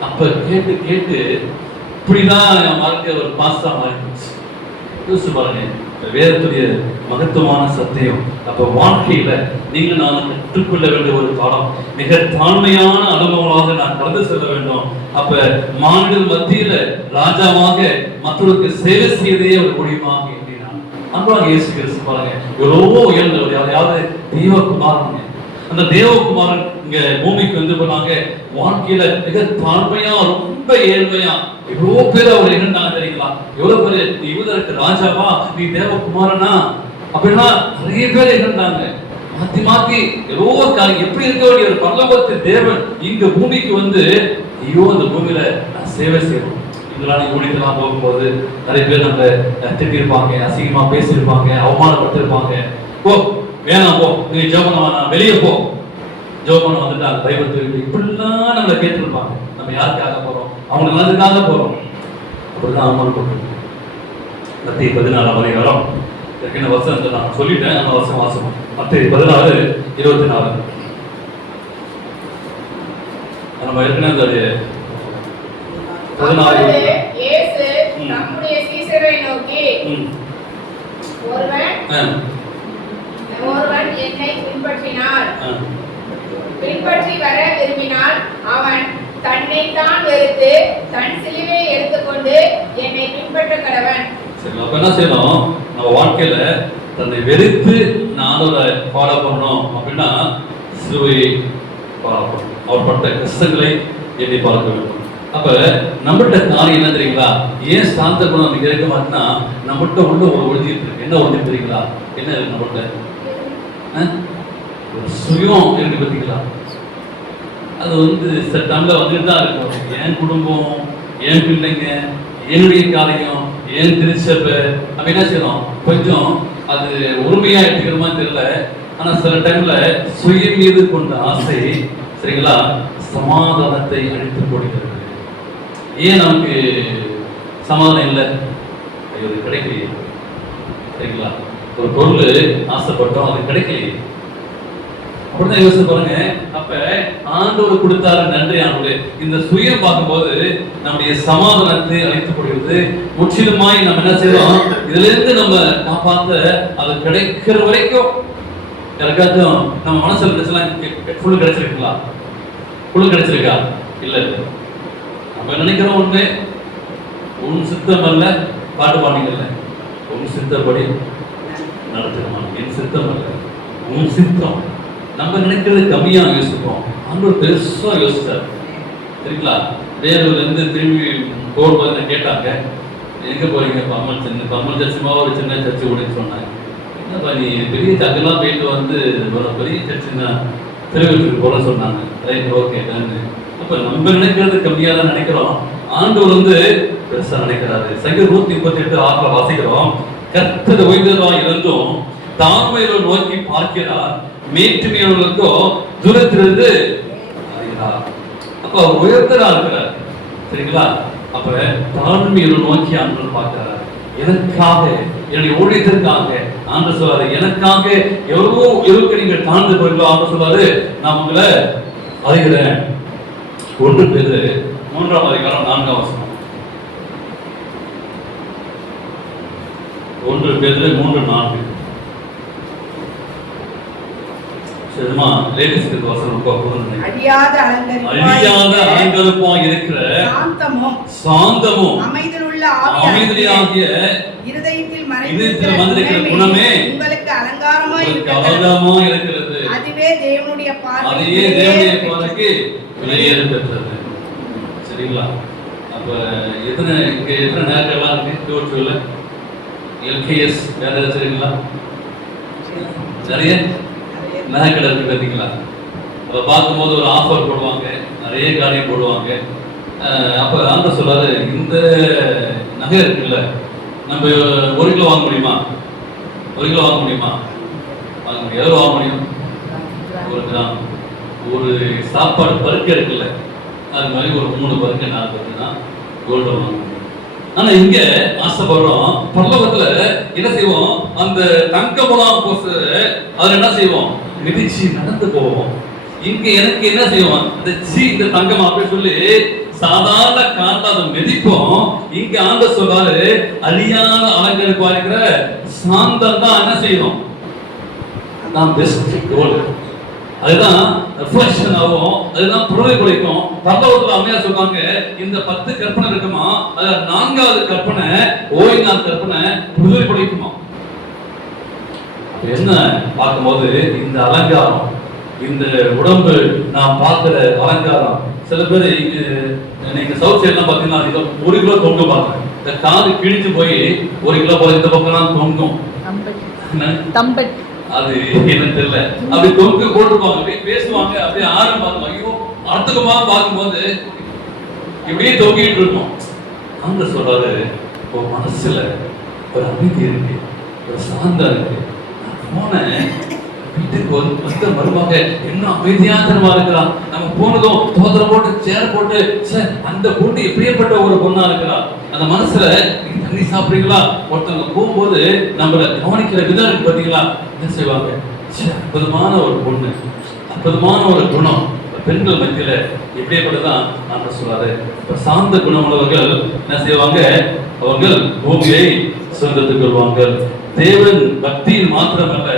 அப்ப கேட்டு கேட்டு இப்படிதான் என் வாழ்க்கை ஒரு பாஸ்தா மாறிடுச்சு. யோசிச்சு பாருங்க, வேதத்துடைய மகத்துவமான சத்தியம். அப்ப வாழ்க்கையில நீங்க நான் கற்றுக்கொள்ள வேண்டிய ஒரு பாடம், மிக தாழ்மையான அனுபவமாக நான் கடந்து செல்ல வேண்டும். அப்ப மாநில மத்தியில ராஜாவாக மற்றவருக்கு சேவை செய்தே ஒரு முடியுமாக எண்ணினான். அன்பாக இயேசு கிறிஸ்து பாருங்க, எவ்வளவோ உயர்ந்தவர், யாராவது தேவகுமாரன். அந்த தேவகுமாரன் இங்க பூமிக்கு போனாங்க, வாழ்க்கையில மிக தாழ்மையா, ரொம்ப ஏழ்மையா, எவ்வளவு பேர் அவர் என்னன்னாங்க தெரியுங்களா? எவ்வளவு பேரு, நீ யூதருக்கு ராஜாவா, நீ தேவகுமாரனா அப்படின்னா நிறைய பேர் என்னன்னாங்க. மாத்தி மாத்தி ஏதோ காரியம், எப்படி இருக்க வேண்டிய ஒரு பரலோகத்து தேவன் இங்க பூமிக்கு ஐயோ அந்த பூமியில நான் சேவை செய்யணும். இதெல்லாம் நீங்க ஊழியெல்லாம் போகும்போது நிறைய பேர் நம்ம திட்டிருப்பாங்க, அசிங்கமா பேசியிருப்பாங்க, அவமானப்பட்டிருப்பாங்க. போ வேணாம், போ நீ ஜெபம் வேணாம், வெளியே போ. ஜெபம் வந்துட்டாங்க, பைபிள் இப்படிலாம் நம்மளை கேட்டிருப்பாங்க. நம்ம யாருக்காக போறோம்? அவங்க நல்லதுக்காக போறோம். அப்படிதான் அவமானப்பட்டு மத்திய 14 அதிகாரம் ஏற்கனவே வசனத்தை நான் சொல்லிட்டேன், அந்த வசனம் வாசகம். மத்திய 16:24 நம்ம ஏற்கனவே 14 இயேசு நம்முடைய சீசரை நோக்கி, ஒருவன் என்னை பின்பற்றி வர விரும்பினால் அவன் தன்னைத்தான் வெறுத்து தன் சிலுவையை எடுத்துக்கொண்டு என்னை பின்பற்ற கடவன். சரி, அப்ப என்ன செய்யணும்? நம்ம வாழ்க்கையில தன்னை வெறுத்து நான் அதை ஃபாலோ பண்ணணும் அப்படின்னா சிலுவையை ஃபாலோ பண்ணணும். அவர் பட்ட கஷ்டங்களை எண்ணி பார்க்க வேண்டும். அப்ப நம்மகிட்ட காரியம் என்ன தெரியுங்களா? ஏன் சாந்த குணம் நமக்கு இருக்க மாட்டேன்னா, நம்மகிட்ட ஒரு ஒழிஞ்சிட்டு இருக்கு. என்ன ஒழிஞ்சிட்டு தெரியுங்களா? என்ன இருக்கு நம்மகிட்ட? சுயம் இருக்கு பார்த்தீங்களா? அது சில டைம்ல வந்துட்டு தான் இருக்கும். என் குடும்பம், என் பிள்ளைங்க, என்னுடைய காரியம், என் திருச்சபை, அப்ப என்ன செய்யணும்? கொஞ்சம் அது உரிமையா எடுத்துக்கிற மாதிரி தெரியல, ஆனா சில டைம்ல சுய மீது கொண்ட ஆசை சரிங்களா சமாதானத்தை அழித்துக் கொடுக்கிறது. ஏன் நமக்கு சமாதானம் இல்லை? அது கிடைக்கலையே. சரிங்களா, ஒரு பொருள் ஆசைப்பட்டோம், அது கிடைக்கலையே. அப்படிதான் யோசிச்சு பாருங்க. அப்ப ஆண்டவர் கொடுத்தாரு, நன்றி ஆண்டவரே. இந்த சுயம் பார்க்கும்போது நம்முடைய சமாதானத்தை அழித்துக் கொடுக்கிறது. முற்றிலுமாய் நம்ம என்ன செய்யறோம், இதுல இருந்து நம்ம காப்பாத்த அது கிடைக்கிற வரைக்கும் யாருக்காச்சும் நம்ம மனசுல நினைச்சலாம் ஃபுல் கிடைச்சிருக்கா? ஃபுல் கிடைச்சிருக்கா? இல்ல இல்ல. நம்ம நினைக்கிறோம் ஒண்ணு, உன் சித்தம் அல்ல, பாட்டு பாடிங்கல்ல, உன் சித்தப்படி நடத்துக்கணும். என் சித்தம் அல்ல, உன் சித்தம். நம்ம நினைக்கிறது கம்மியா யோசிப்போம், ஆண்டவர் பெருசா யோசிச்சார். சரிங்களா, வேலூர்ல இருந்து திரும்பி போர்வதை கேட்டாங்க, எங்க போறீங்க? பம்மல் சர்ச்சுமா ஒரு சின்ன சர்ச்சு ஓடின்னு சொன்னாங்க. என்னப்பா நீ பெரிய சர்ச்செல்லாம் போயிட்டு வந்து ஒரு பெரிய சர்ச்சுன்னா திருவிழாவுக்கு போல சொன்னாங்க. Right, okay done. அப்ப நம்ம நினைக்கிறது கம்மியா தான் நினைக்கிறோம், ஆண்டவர் வந்து பெருசா நினைக்கிறாரு. சங்கீதம் 138:6 வாசிக்கிறோம், கர்த்தர் ஓய்ந்தவராய் இருந்தும் தாழ்மையை நோக்கி பார்க்கிறார், மேட்டுமையானவர்களுக்கோ தூரத்திலிருந்து அறிகிறார். அப்ப அவர் உயர்ந்தரா இருக்கிறார். சரிங்களா, அப்ப தாழ்மையை நோக்கி ஆண்டவர் பார்க்கிறார். எனக்காக, என்னுடைய ஊழியத்திற்காக ஆண்டு சொல்றாரு, எனக்காக எவ்வளவு நீங்கள் தாழ்ந்து போயிருக்கோம். ஆண்டு சொல்றாரு, நான் உங்களை அறிகிறேன். 1 பேதுரு 3:4. 1 பேதுரு 3:4. சரிமா, லேடிஸ்க்கு வசனம் போடுங்க. அழியாத அலங்கரிப்பாய் இருக்கிற சாந்தமும் அமைதியாகிய இருதயத்தில் மறைந்திருக்கிற குணமே உங்களுக்கு அலங்காரமாய் இருக்கிறது. அதுவே தேவனுடைய பார்வைக்கு விலையேற பெற்றது. சரிங்களா, அப்ப எத்தனை நேரங்கள்லாம் இருக்கு எல்கேஎஸ் வேற சரிங்களா, நிறைய நகைக்கடை இருக்கு பார்த்தீங்களா. அப்ப பார்க்கும்போது ஒரு ஆஃபர் போடுவாங்க, நிறைய காரியம் போடுவாங்க. அப்ப ஆண்ட சொல்றாரு, இந்த நகை இருக்குல்ல, நம்ம 1 கிலோ வாங்க முடியுமா? 1 கிலோ வாங்க முடியுமா? வாங்க முடியும். எவ்வளவு வாங்க முடியும்? 1 கிராம். ஒரு சாப்பாடு பருக்கை இருக்குல்ல, அது மாதிரி ஒரு 3 பருக்கை 4 பருக்கை தான் கோல்டு வாங்க முடியும். ஆனா இங்க ஆசைப்படுறோம், பரலோகத்துல என்ன செய்வோம், அந்த தங்க முலாம் போஸ் அதுல என்ன செய்வோம், மிதிச்சு நடந்து போவோம். இங்க எனக்கு என்ன செய்வோம், இந்த தங்கம் அப்படின்னு சொல்லி சாதாரண காலத்தை அதை மிதிப்போம். இங்க ஆண்ட சொல்றாரு, அழியாத அலங்கரிப்பா இருக்கிற சாந்தம் தான் என்ன செய்யணும், நான் பெஸ்ட் கோல்டு. அதுதான் ரிஃப்ளெக்ஷன் ஆகும், அதுதான் பிரதிபலிக்கும். பரலோகத்துல அம்மையா சொல்றாங்க, இந்த 10 கற்பனை இருக்குமா, அதுல 4வது கற்பனை ஓய்நாள் கற்பனை பிரதிபலிக்குமா. என்ன பார்க்கும்போது இந்த அலங்காரம், இந்த உடம்பு நான் பார்க்கிற அலங்காரம். சில பேர் நீங்க சவுத் சைட்லாம் பாத்தீங்கன்னா 1 கிலோ தொங்க பாருங்க, இந்த காது கிழிஞ்சு போய் 1 கிலோ போல இந்த பக்கம் தொங்கும். அது என்ன தெரியல, அப்படி தொங்கு போட்டுருப்பாங்க, அப்படியே பேசுவாங்க, அப்படியே ஆரம் பார்த்துவாங்க. ஐயோ அடுத்துக்கமா பார்க்கும்போது இப்படியே தொங்கிட்டு இருக்கும். அங்க சொல்றாரு, ஒரு மனசுல ஒரு அமைதி இருக்கு, ஒரு சாந்தம் இருக்கு. போனேன் வீட்டுக்கு வந்து வருவாங்க, என்ன அமைதியானமா இருக்கிறான். நம்ம போனதும் தோதர போட்டு சேர் போட்டு அந்த போட்டு எப்படியேப்பட்ட ஒரு பொண்ணா இருக்கிறா. அந்த மனசுல தண்ணி சாப்பிடுறீங்களா, ஒருத்தவங்க போகும்போது நம்மள கவனிக்கிற விதம் இருக்கு பாத்தீங்களா, என்ன செய்வாங்க, அற்புதமான ஒரு பொண்ணு, அற்புதமான ஒரு குணம். பெண்கள் மத்தியில எப்படியேப்பட்டதான் நான் சொல்றாரு. சாந்த குணமுள்ளவர்கள் என்ன செய்வாங்க, அவர்கள் பூமியை சொந்தத்துக்கு வருவாங்க. தேவன் பக்தியில் மாத்திரமல்ல,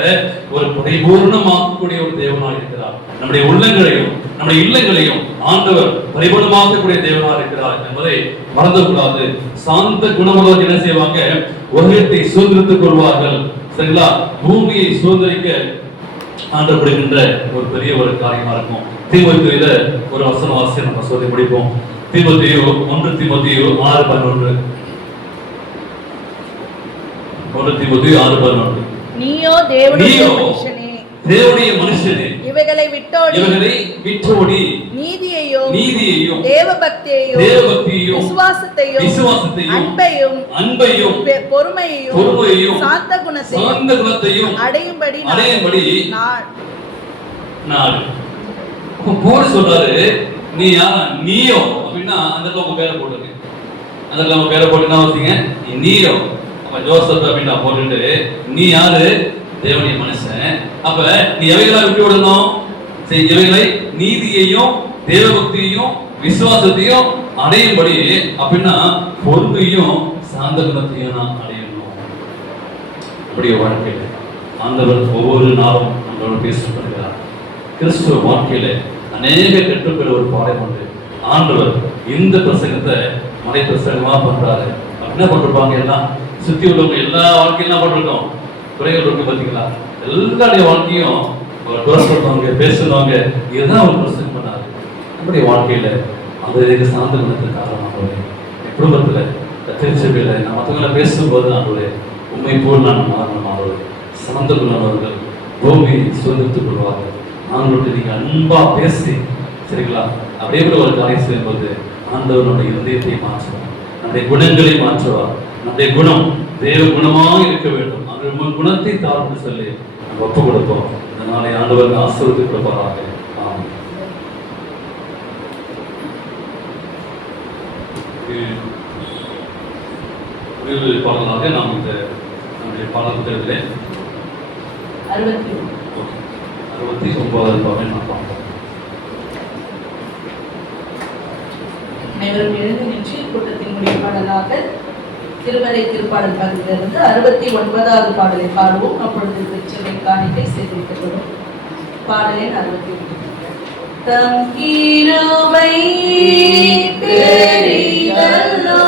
ஒரு பரிபூர்ணமாக்கக்கூடிய ஒரு தேவனாக இருக்கிறார். நம்முடைய உள்ளங்களையும் நம்முடைய இல்லங்களையும் ஆண்டவர் பரிபூர்ணமாக்கக்கூடிய தேவனாக இருக்கிறார் என்பதை மறந்துவிடாது. சாந்த குணமுள்ளவர்கள் என்ன செய்வாங்க, உலகத்தை சுதந்திரித்துக் கொள்வார்கள். சரிங்களா, பூமியை சுதந்திரிக்க ஆண்டப்படுகின்ற ஒரு பெரிய ஒரு காரியமா இருக்கும். தீமோத்தேயுல ஒரு வசன வாசியை நம்ம சொல்லி முடிப்போம். தீமோத்தேயு 1 தீமோத்தேயு 6:11. 1 தீமோத்தேயு 6:11. நீயோ தேவனுடைய மனுஷனே, இவைகளை விட்டோடி நீதியையும் தேவபக்தியையும் விசுவாசத்தையும் அன்பையும் பொறுமையையும் சாந்த குணத்தையும் அடையும்படி நான் சொல்றாரு. நீயோ அப்படின்னா அந்த உங்க பேரை போட்டுருங்க. அந்த நம்ம பேரை போட்டுனா வச்சுங்க, நீயோ அவன் ஜோசப் அப்படின்னா போட்டுட்டு, நீ யாரு? தேவனுடைய மனுஷன். அப்ப நீ எவைகளை விட்டு விடணும்? இவைகளை நீதியையும் தேவபக்தியையும் விசுவாசத்தையும் அடையும்படி, அப்படின்னா பொறுமையும் சாந்த குணத்தையும் நான் அடையணும். அப்படியே வாழ்க்கையில ஆண்டவர் ஒவ்வொரு நாளும் நம்மளோட பேசப்படுகிறார். கிறிஸ்துவ வாழ்க்கையில அநேக கற்றுக்கிற ஒரு பாடம் உண்டு. ஆண்டவர் இந்த பிரசங்கத்தை மலை பிரசங்கமா பண்றாரு. என்ன பண்ணிருப்பாங்க? எல்லாம் சுத்தி உள்ளவங்க எல்லா வாழ்க்கையும் பண்ணிருக்கோம். குறைகள் இருக்கு பார்த்தீங்களா? எல்லாருடைய வாழ்க்கையும் ஒரு குறை சொல்றவங்க, பேசுறவங்க, இதுதான் ஒரு பிரசங்கம் பண்ணாரு. நம்முடைய வாழ்க்கையில அது சார்ந்த குணத்துக்கு காரணமாக குடும்பத்துல திருச்சபையில நான் மற்றவங்களை பேசும்போது ஆண்டவரே உண்மை போல் நான் மாறணும். ஆண்டவரே சார்ந்த குணவர்கள் பூமியை சுதந்திரத்துக் கொள்வார்கள். ஆண்டவர்கிட்ட நீங்க அன்பா பேசி, சரிங்களா, அப்படியே கூட ஒரு காரியம் செய்யும்போது ஆண்டவர் நம்முடைய இதயத்தை மாற்றுவார், நம்முடைய குணங்களை மாற்றுவார். நம்முடைய குணம் தேவ குணமாக இருக்க வேண்டும். அந்த குணத்தை தாழ்ந்து சொல்லி நம்ம ஒப்பு கொடுப்போம். அதனாலே ஆண்டவருக்கு ஆசீர்வதித்து கொடுப்பாராக. ஆமாம். பாடலாக நாம் இந்த நம்முடைய பாடல் புத்தகத்திலே 69வது பாடலை நாம் பார்ப்போம். அனைவரும் எழுந்து நின்று கூட்டத்தின் முடிவு பாடலாக திருமறை திருப்பாடல் பகுதியிலிருந்து 69வது பாடலை பாடுவோம். அப்பொழுது திருச்சபை காணிக்கை சேர்க்கப்படும். பாடலின் 69. தம் கிருபை பெரிதல்லோ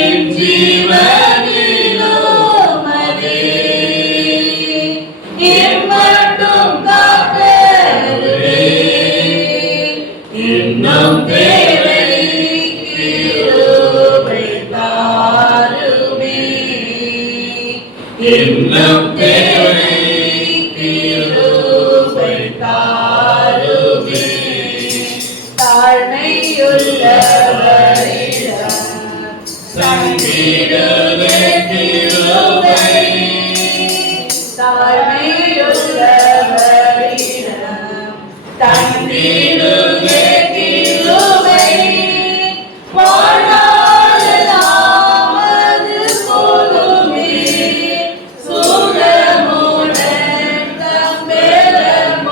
என் ஜீவனிலும் அதே எம்மட்டும் காப்பதுவே இன்னும் தேவை கிருபை தாருமே இன்னும் தேவை கிருபை தாருமே தாழ்மையுள்ளவரிடம் சங்கிடுவே கிருபை தாழ்மையுள்ளவரிடம் தங்கிடுவே கிருபை வாழ்நாளெல்லாமது போதுமே சுகமுடன் தம்பெலமுடன்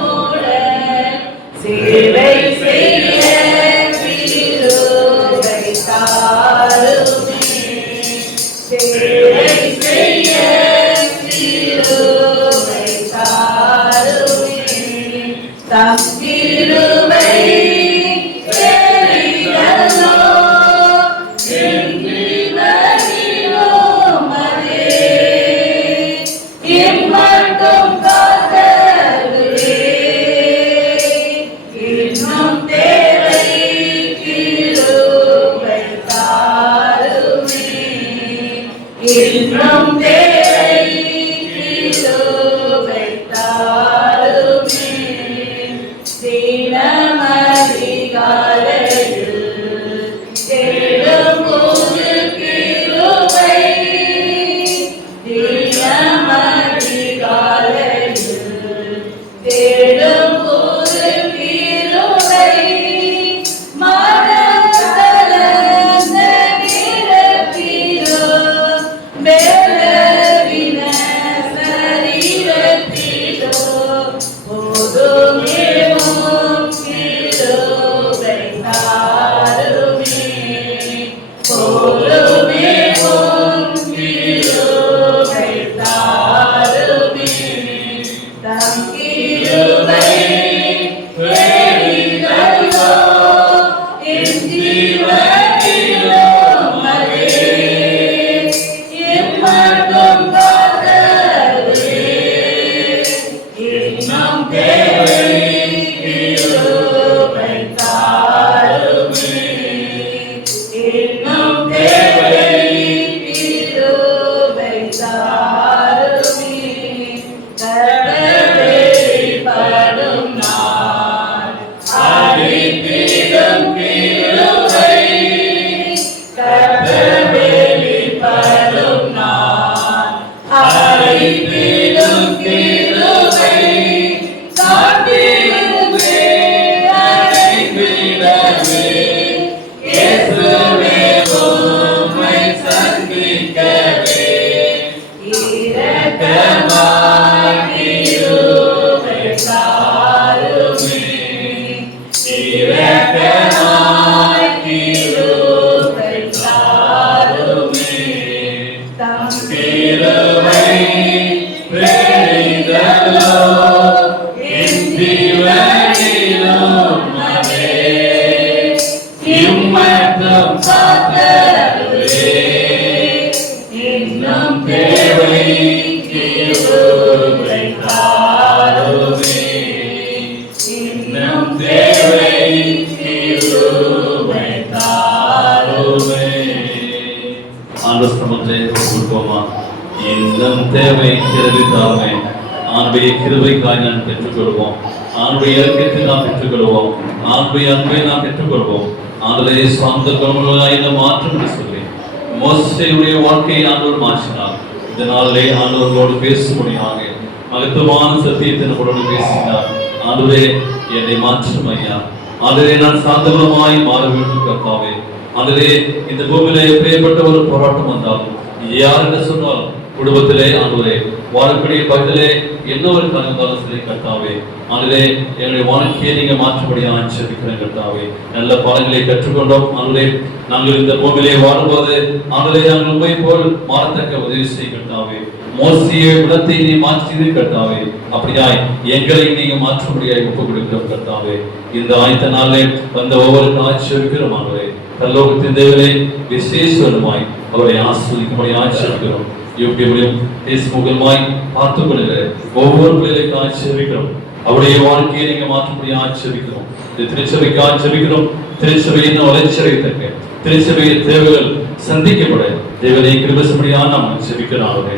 சேவை செய்ய கிருபை தாருமே சேவை செய்ய கிருபை தாருமே தம் கிருபை பெரிதல்லோ என் ஜீவனிலும் அதே எம்மட்டும் காத்ததுவே இன்னும் தேவை கிருபை தாருமே இன்னும் தேவை கிருபை தாருமே தினமதிகாலையில் தேடும் போது கிருபை தினமதிகாலையில் தேடும் போது கிருபை மனம் கலந்த நிறத்திலோ பலவீன சரீரத்திலோ போதுமேவும் கிருபை நான் அளித்திடும் கிருபை கர்த்தர் வெளிப்படும் நான் அளித்திடும் கிருபை சாத்திடுமே அடைந்திடவே இயேசுவே உம்மை சந்திக்கவே இரக்கமாய் கிருபை தாருமே இரக்கமாய் கிருபை தாருமே தம் கிருபை பெரிதல்லோ என் ஜீவனிலும் அதே இம்மட்டும் காத்தருளே இன்னும் தேவை கிருபை தாருமே இன்னும் தேவை கிருபை தாருமே. ஆண்டவர் சமத்தை கொடுப்போமா? இன்னும் தேவை கிருபை தாருமே. ஆண்டுடைய கிருபைக்காய் நான் பெற்றுக்கொள்வோம். ஆண்டுடைய இலக்கியத்தை நாம் பெற்றுக்கொள்வோம். ஆண்டுடைய அன்பை நாம் பெற்றுக்கொள்வோம். ஆண்டுடைய சொந்த குணங்களாய் இந்த மாற்றம் என்று சொல்லி மோசேயுடைய வாழ்க்கையை ஆண்டவர் மாற்றினார். இதனாலே ஆண்டவர்களோடு பேசும்படியாக மகத்துவமான சத்தியத்தை நம்மளோடு பேசினார். ஆண்டவரே என்னை மாற்றும் ஐயா. ஆண்டவரே நான் சாந்தகுணமாய் மாற வேண்டும் கர்த்தாவே. ஆண்டவரே இந்த பூமியிலே எப்பேற்பட்ட ஒரு போராட்டம் வந்தாலும் யார் என்ன சொன்னால் குடும்பத்திலே ஆண்டவரே வாழ்க்கைய பகுதியிலே என்ன ஒரு காரியம் இருந்தாலும் சரி கர்த்தாவே. ஆண்டவரே என்னுடைய வாழ்க்கையை நீங்க மாற்றபடியாக ஆச்சரிக்கிறேன் கர்த்தாவே. நல்ல பாடங்களை கற்றுக்கொண்டோம் ஆண்டவரே. நாங்கள் இந்த பூமியிலே வாழும்போது ஆண்டவரே நாங்கள் உண்மை போல் மாறத்தக்க உதவி செய்ய கர்த்தாவே. மோசேயை இடத்தை நீ மாற்றி கர்த்தாவே. அப்படியாய் எங்களை நீங்க மாற்றும்படியாய் ஒப்புக் கொடுக்கிறோம் கர்த்தாவே. இந்த ஆயத்த நாளிலே வந்த ஒவ்வொரு ஆச்சரிக்கிறோம் ஆண்டவரே. பரலோகத்தின் தேவனே விசேஷமாய் அவரை ஆஸ்வதிக்கும்படி ஆச்சரிக்கிறோம். யூடியூபிலும் பேஸ்புக்கிலுமாய் பார்த்துக் கொள்கிற ஒவ்வொரு பிள்ளைகளுக்கு ஆச்சரிக்கிறோம். அவருடைய வாழ்க்கையை நீங்க மாற்றும்படி ஆச்சரிக்கிறோம். இந்த திருச்சபைக்கு ஆச்சரிக்கிறோம். திருச்சபையின் வளர்ச்சியடைத்தக்க திருச்சபையின் தேவைகள் சந்திக்கப்பட தேவனை கிருபைப்படியாக நாம் ஆச்சரிக்கிறோம்.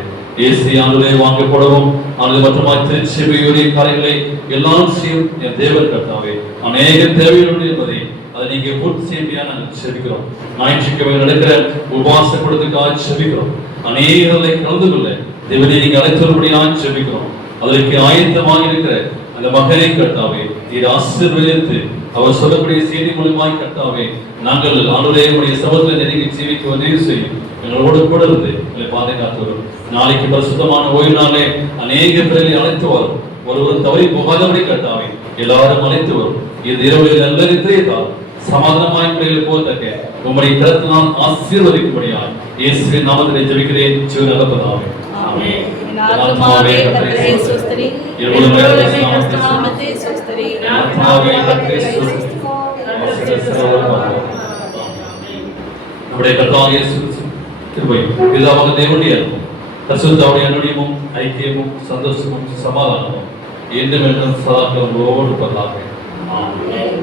ஏசியானுடைய வாங்க போடவும் அல்லது மற்றமாய் திருச்சபையுடைய காரியங்களை எல்லாம் செய்யும் என் தேவன் கர்த்தாவே. அநேக தேவைகளுடைய என்பதை அதை நீங்க பூர்த்தி செய்ய நாங்கள் செபிக்கிறோம். ஞாயிற்றுக்கிழமை நடக்கிற உபவாச கூட்டத்துக்காக செபிக்கிறோம். அநேகர்களை கலந்து கொள்ள தேவனை நீங்க அழைத்தபடியாக செபிக்கிறோம். அதற்கு ஆயத்தமாக இருக்கிற அந்த மகனை கர்த்தாவே இது ஆசீர்வதித்து அவர் சொல்லக்கூடிய செய்தி மூலமாய் கர்த்தாவே நாங்கள் ஆண்டுடைய சபத்தில் நெருங்கி ஜீவிக்க உதவி செய்யும். எங்களோடு கூட இருந்து எங்களை பாதுகாத்து வரும். நாளைக்கு பரிசுத்தமான ஓய்வு நாளே அநேக பேரை அழைத்து வரும். ஒருவர் தவறி போகாதபடி கர்த்தாவே எல்லாரும் அழைத்து வரும். இது இரவு நல்ல நித்திரையத்தால் சமாதானமாய் பிள்ளைகள் போதக்க உம்முடைய கரத்தினால் ஆசீர்வதிக்கும்படியாய் இயேசுவின் நாமத்திலே ஜெபிக்கிறேன். ஜீவன் நல்ல பிதாவே. ஆமென். ஆத்மாவே கர்த்தரை ஸ்தோத்திரி. எல்லோருமே நாமத்தை ஸ்தோத்திரி. ஆத்மாவே கர்த்தரை ஸ்தோத்திரி. நம்முடைய கர்த்தராகிய இயேசு கிருபை பிதாவாகிய தேவனுடைய அன்பும் பரிசுத்தருடைய அன்பியமும் ஐக்கியமும் சந்தோஷமும் சமாதானமும் என்றும் என்றும் சதா காலம் உங்களோடு இருப்பதாக. ஆமென்.